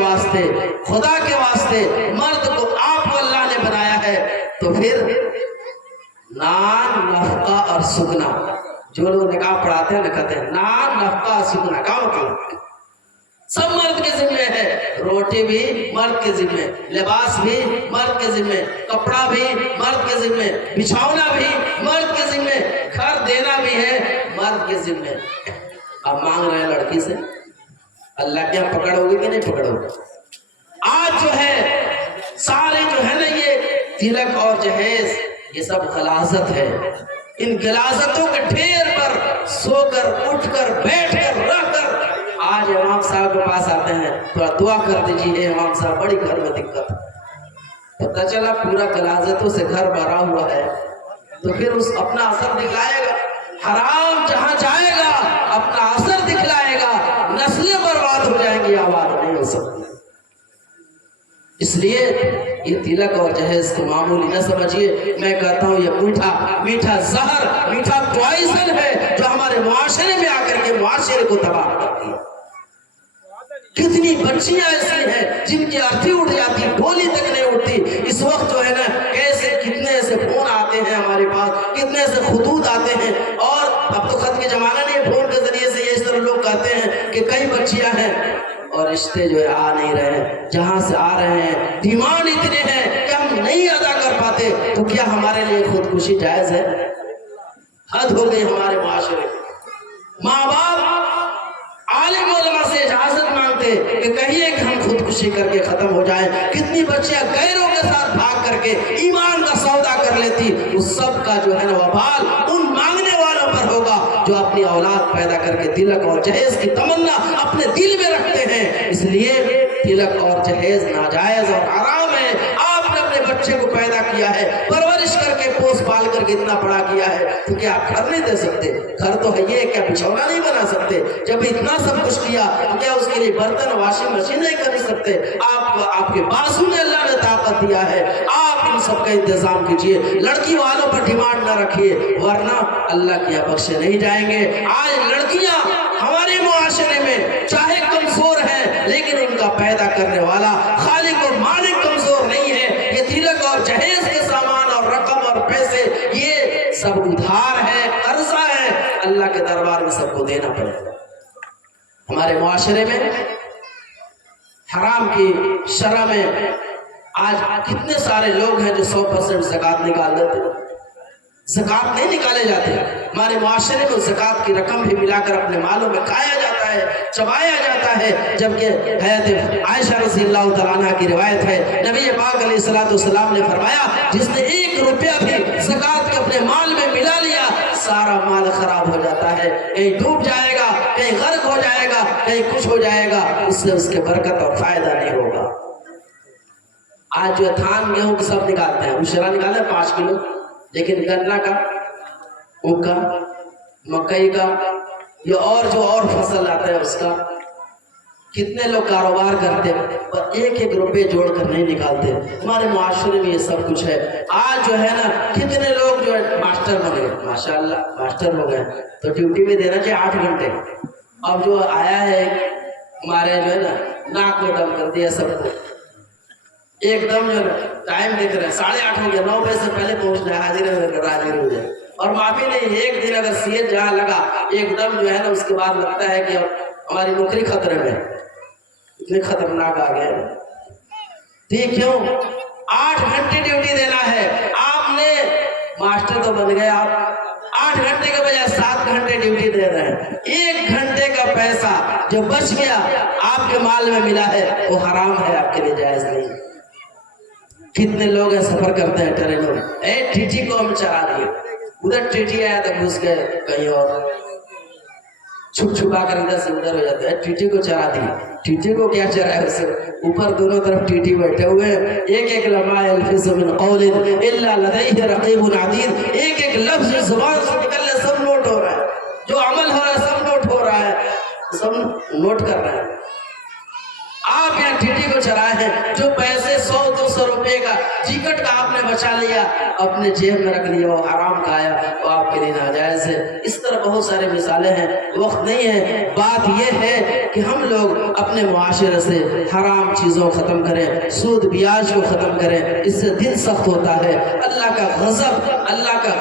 واسطے مرد کو آپ اللہ نے بنایا ہے، تو پھر نان نفقہ اور سکنا، جو لوگ نکاح پڑھاتے ہیں کہتے ہیں نان نفقہ اور سکنا، کا مطلب سب مرد کے ذمہ ہے، روٹی بھی مرد کے ذمہ، لباس بھی مرد کے ذمہ، کپڑا بھی مرد کے ذمہ، بچھونا بھی مرد کے ذمہ، گھر دینا بھی ہے مرد کے ذمہ۔ اب مانگ رہے ہیں لڑکی سے، اللہ کیا پکڑو گے کہ نہیں پکڑو گے؟ آج جو ہے سارے جو ہے نا یہ تلک اور جہیز، یہ سب غلاظت ہے۔ ان غلاظتوں کے ڈھیر پر سو کر اٹھ کر بیٹھ کر رہ کر آج امام صاحب کے پاس آتے ہیں، تھوڑا دعا کر دیجیے امام صاحب بڑی گھر میں دقت ہے۔ پتہ چلا پورا غلاظتوں سے گھر بھرا ہوا ہے، تو پھر اس اپنا اثر دکھلائے گا، حرام جہاں جائے گا اپنا اثر دکھلائے گا، نسلیں برباد ہو جائیں گی، آباد نہیں ہو سکتی۔ اس لیے یہ تلک اور جہیز کو معمولی نہ سمجھیے، میں کہتا ہوں یہ میٹھا زہر، میٹھا پوائزن ہے جو ہمارے معاشرے میں آ کر کے معاشرے کو تباہ کرتی ہے۔ کتنی بچیاں ایسی ہیں جن کی ارتھی اٹھ جاتی، ڈولی تک نہیں اٹھتی۔ اس وقت جو ہے نا کتنے ایسے فون آتے ہیں ہمارے پاس، کتنے ایسے خطوط آتے ہیں، اور اب تو خط کے زمانہ نہیں، فون کے ذریعے سے یہ اس طرح لوگ کہتے ہیں کہ کئی بچیاں ہیں اور رشتے جو ہے آ نہیں رہے ہیں، جہاں سے آ رہے ہیں ڈیمانڈ اتنے ہیں کہ ہم نہیں ادا کر پاتے، تو کیا ہمارے لیے خودکشی جائز ہے؟ حد ہو گئی ہمارے معاشرے۔ ماں باپ عالم علماء سے اجازت مانگتے کہ کہیے کہ ہم خودکشی کر کے ختم ہو جائیں۔ کتنی بچیاں غیروں کے ساتھ بھاگ کر کے ایمان کا سودا کر لیتی، اس سب کا جو ہے نا وبال ان مانگنے والوں پر ہوگا جو اپنی اولاد پیدا کر کے تلک اور جہیز کی تمنا اپنے دل میں رکھتے ہیں۔ اس لیے تلک اور جہیز ناجائز اور حرام ہے۔ آپ نے اپنے بچے کو پیدا کیا ہے، پرورش کر کے پوس پال کر کے اتنا بڑا کیا ہے، تو کیا آپ گھر نہیں دے سکتے؟ گھر تو ہے یہ، کیا بچھونا نہیں بنا سکتے؟ جب اتنا سب کچھ کیا تو کیا اس کے لیے برتن واشنگ مشین نہیں کر سکتے؟ آپ کے بازو میں اللہ نے طاقت دیا ہے، آپ ان سب کا انتظام کیجئے۔ لڑکی والوں پر ڈیمانڈ نہ رکھیے، ورنہ اللہ کے یہاں بخشے نہیں جائیں گے۔ آج لڑکیاں ہمارے معاشرے میں چاہے کمزور ہیں، لیکن ان کا پیدا کرنے والا خالق اور مالک کمزور نہیں ہے۔ یہ تلک اور جہیز کے سامان اور رقم اور پیسے یہ سب ادھار ہے، قرضہ ہے، اللہ کے دربار میں سب کو دینا پڑے گا۔ ہمارے معاشرے میں حرام کی شرح میں آج کتنے سارے لوگ ہیں جو 100% زکوٰۃ نکال دیتے ہیں، زکوٰۃ نہیں نکالے جاتے۔ ہمارے معاشرے میں زکوٰۃ کی رقم بھی ملا کر اپنے مالوں میں کھایا جاتا ہے، چبایا جاتا ہے، جبکہ حضرت عائشہ رضی اللہ تعالیٰ عنہ کی روایت ہے، نبی پاک علیہ السلام نے فرمایا جس نے 1 روپیہ بھی زکوٰۃ کے اپنے مال میں ملا لیا سارا مال خراب ہو جاتا ہے، کہیں ڈوب جائے گا، کہیں غرق ہو جائے گا، کہیں کچھ ہو جائے گا، اس سے اس کے برکت اور فائدہ نہیں ہوگا۔ آج جو دھان گیہوں کی سب نکالتے ہیں، مشرا نکالتے ہیں 5 کلو، لیکن گنا کا، اونگ کا، مکئی کا، یا اور فصل آتا ہے اس کا کتنے لوگ کاروبار کرتے ہیں پر 1-1 روپے جوڑ کر نہیں نکالتے۔ ہمارے معاشرے میں یہ سب کچھ ہے۔ آج جو ہے نا کتنے لوگ جو ہے ماسٹر بنے، ماشاءاللہ ماسٹر ہو گئے، تو ڈیوٹی میں دینا چاہیے 8 گھنٹے۔ اب جو آیا ہے ہمارے جو ہے نا ناک کو دم کر دیا سب کو، ایک دم جو ہے ٹائم دیکھ رہے ہیں 8:30 ہو گیا، 9 بجے سے پہلے پہنچنا ہے، حاضر ہو جائے، اور معافی نہیں۔ ایک دن اگر سی ایچ جہاں لگا ایک دم جو ہے نا اس کے بعد لگتا ہے کہ ہماری نوکری خطرے میں، اتنے خطرناک آ گئے۔ ٹھیک کیوں 8 گھنٹے ڈیوٹی دینا ہے؟ آپ نے ماسٹر تو بن گئے، آپ 8 گھنٹے کے بجائے 7 گھنٹے ڈیوٹی دے رہے ہیں۔ 1 گھنٹے کا پیسہ جو بچ گیا آپ کے مال میں ملا ہے وہ حرام ہے، آپ کے لیے جائز نہیں۔ کتنے لوگ ہیں سفر کرتے ہیں ٹرینوں میں، ٹیٹی کو ہم چرا دیے، ادھر ٹیٹی آیا تو گھس گئے کہیں اور، چھپ چھپا کر ادھر سے ادھر ہو جاتے ہیں، ٹیٹی کو چرا دی۔ ٹیٹی کو کیا چرا ہے؟ اسے اوپر دونوں طرف ٹیٹی بیٹھے ہوئے ہیں، ایک لمحہ یلفظ من قول الا لدیہ رقیب عتید، ایک لفظ زبان سے نکلنے سب نوٹ ہو رہا ہے، جو عمل ہو رہا ہے سب نوٹ ہو رہا ہے، سب نوٹ کر رہے ہیں۔ آپ یہاں ٹھٹی کو چرائے ہیں، جو پیسے 100-200 روپے کا ٹکٹ کا آپ نے بچا لیا، اپنے جیب میں رکھ لیا، وہ حرام کھایا، وہ آپ کے لیے ناجائز ہے۔ اس طرح بہت سارے مثالیں ہیں، وقت نہیں ہے۔ بات یہ ہے کہ ہم لوگ اپنے معاشرے سے حرام چیزوں کو ختم کریں، سود بیاج کو ختم کریں، اس سے دل سخت ہوتا ہے، اللہ کا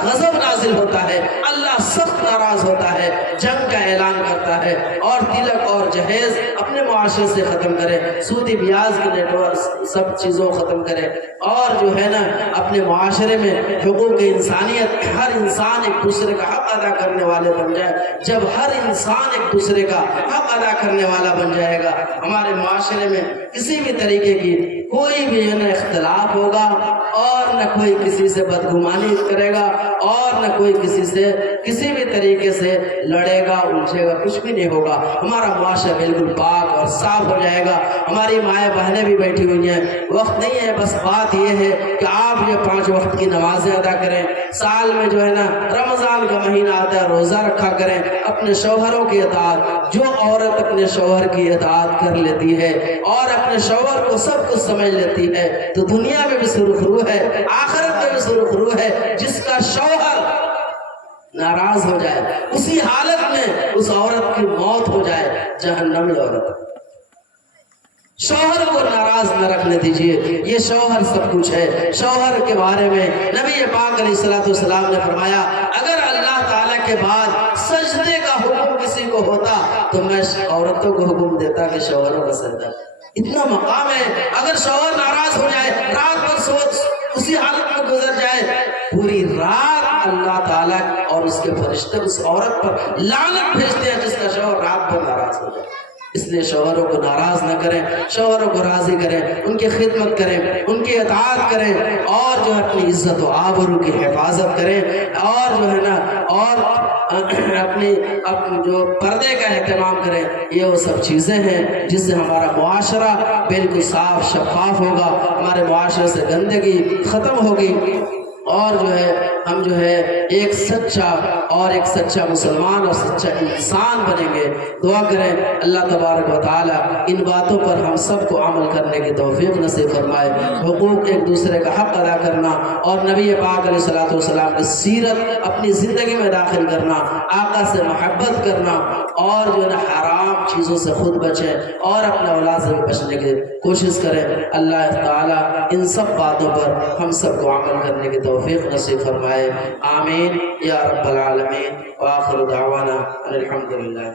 غضب نازل ہوتا ہے، اللہ سخت ناراض ہوتا ہے، جنگ کا اعلان کرتا ہے۔ اور تلک اور جہیز اپنے معاشرے سے ختم کریں، سودی بیاج کے نیٹ ورک سب چیزوں کو ختم کریں، اور جو ہے نا اپنے معاشرے میں حقوق انسانیت، ہر انسان ایک دوسرے کا حق ادا کرنے والے بن جائے۔ جب ہر انسان ایک دوسرے کا حق ادا کرنے والا بن جائے گا، ہمارے معاشرے میں کسی بھی طریقے کی کوئی بھی نہ اختلاف ہوگا، اور نہ کوئی کسی سے بدگمانی کرے گا، اور نہ کوئی کسی سے کسی بھی طریقے سے لڑے گا، الجھے گا، کچھ بھی نہیں ہوگا۔ ہمارا معاشرہ بالکل پاک اور صاف ہو جائے گا۔ ہماری مائیں بہنیں بھی بیٹھی ہوئی ہیں، وقت نہیں ہے، بس بات یہ ہے کہ آپ یہ 5 وقت کی نمازیں ادا کریں، سال میں جو ہے نا رمضان کا مہینہ آتا ہے روزہ رکھا کریں، اپنے شوہروں کی اطاعت، جو عورت اپنے شوہر کی اطاعت کر لیتی ہے اور اپنے شوہر کو سب کچھ سمجھ لیتی ہے تو دنیا میں بھی سرخرو ہے، آخرت میں بھی سرخرو ہے۔ جس کا شوہر ناراض ہو جائے، اسی حالت میں اس عورت کی موت ہو جائے، جہنمی عورت۔ شوہر کو ناراض نہ رکھنے دیجئے، یہ شوہر سب کچھ ہے۔ شوہر کے بارے میں نبی پاک علیہ السلام نے فرمایا، اگر اللہ تعالیٰ کے بعد سجدے کا حکم کسی کو ہوتا تو میں عورتوں کو حکم دیتا کہ شوہروں کا سجدہ۔ اتنا مقام ہے، اگر شوہر ناراض ہو جائے، رات بھر سوچ اسی حالت میں گزر جائے، پوری رات اللہ تعالیٰ اور اس کے فرشتے اس عورت پر لعنت بھیجتے ہیں جس کا شوہر رات بھر ناراض ہو جائے۔ اس لیے شوہروں کو ناراض نہ کریں، شوہروں کو راضی کریں، ان کی خدمت کریں، ان کی اطاعت کریں، اور جو ہے اپنی عزت و آبرو کی حفاظت کریں، اور جو ہے نا اور اپنی جو پردے کا اہتمام کریں۔ یہ وہ سب چیزیں ہیں جس سے ہمارا معاشرہ بالکل صاف شفاف ہوگا، ہمارے معاشرے سے گندگی ختم ہوگی، اور جو ہے ہم جو ہے ایک سچا مسلمان اور سچا انسان بنیں گے۔ دعا کریں اللہ تبارک و تعالی ان باتوں پر ہم سب کو عمل کرنے کی توفیق نصیب فرمائے۔ حقوق ایک دوسرے کا حق ادا کرنا، اور نبی پاک علیہ السلام کی سیرت اپنی زندگی میں داخل کرنا، آقا سے محبت کرنا، اور جو ہے حرام چیزوں سے خود بچیں اور اپنے اولاد سے بچنے کی کوشش کریں۔ اللہ تعالیٰ ان سب باتوں پر ہم سب کو عمل کرنے کی توفیق نصیب فرمائے، آمین یا رب العالمین، وآخر دعوانا الحمدللہ۔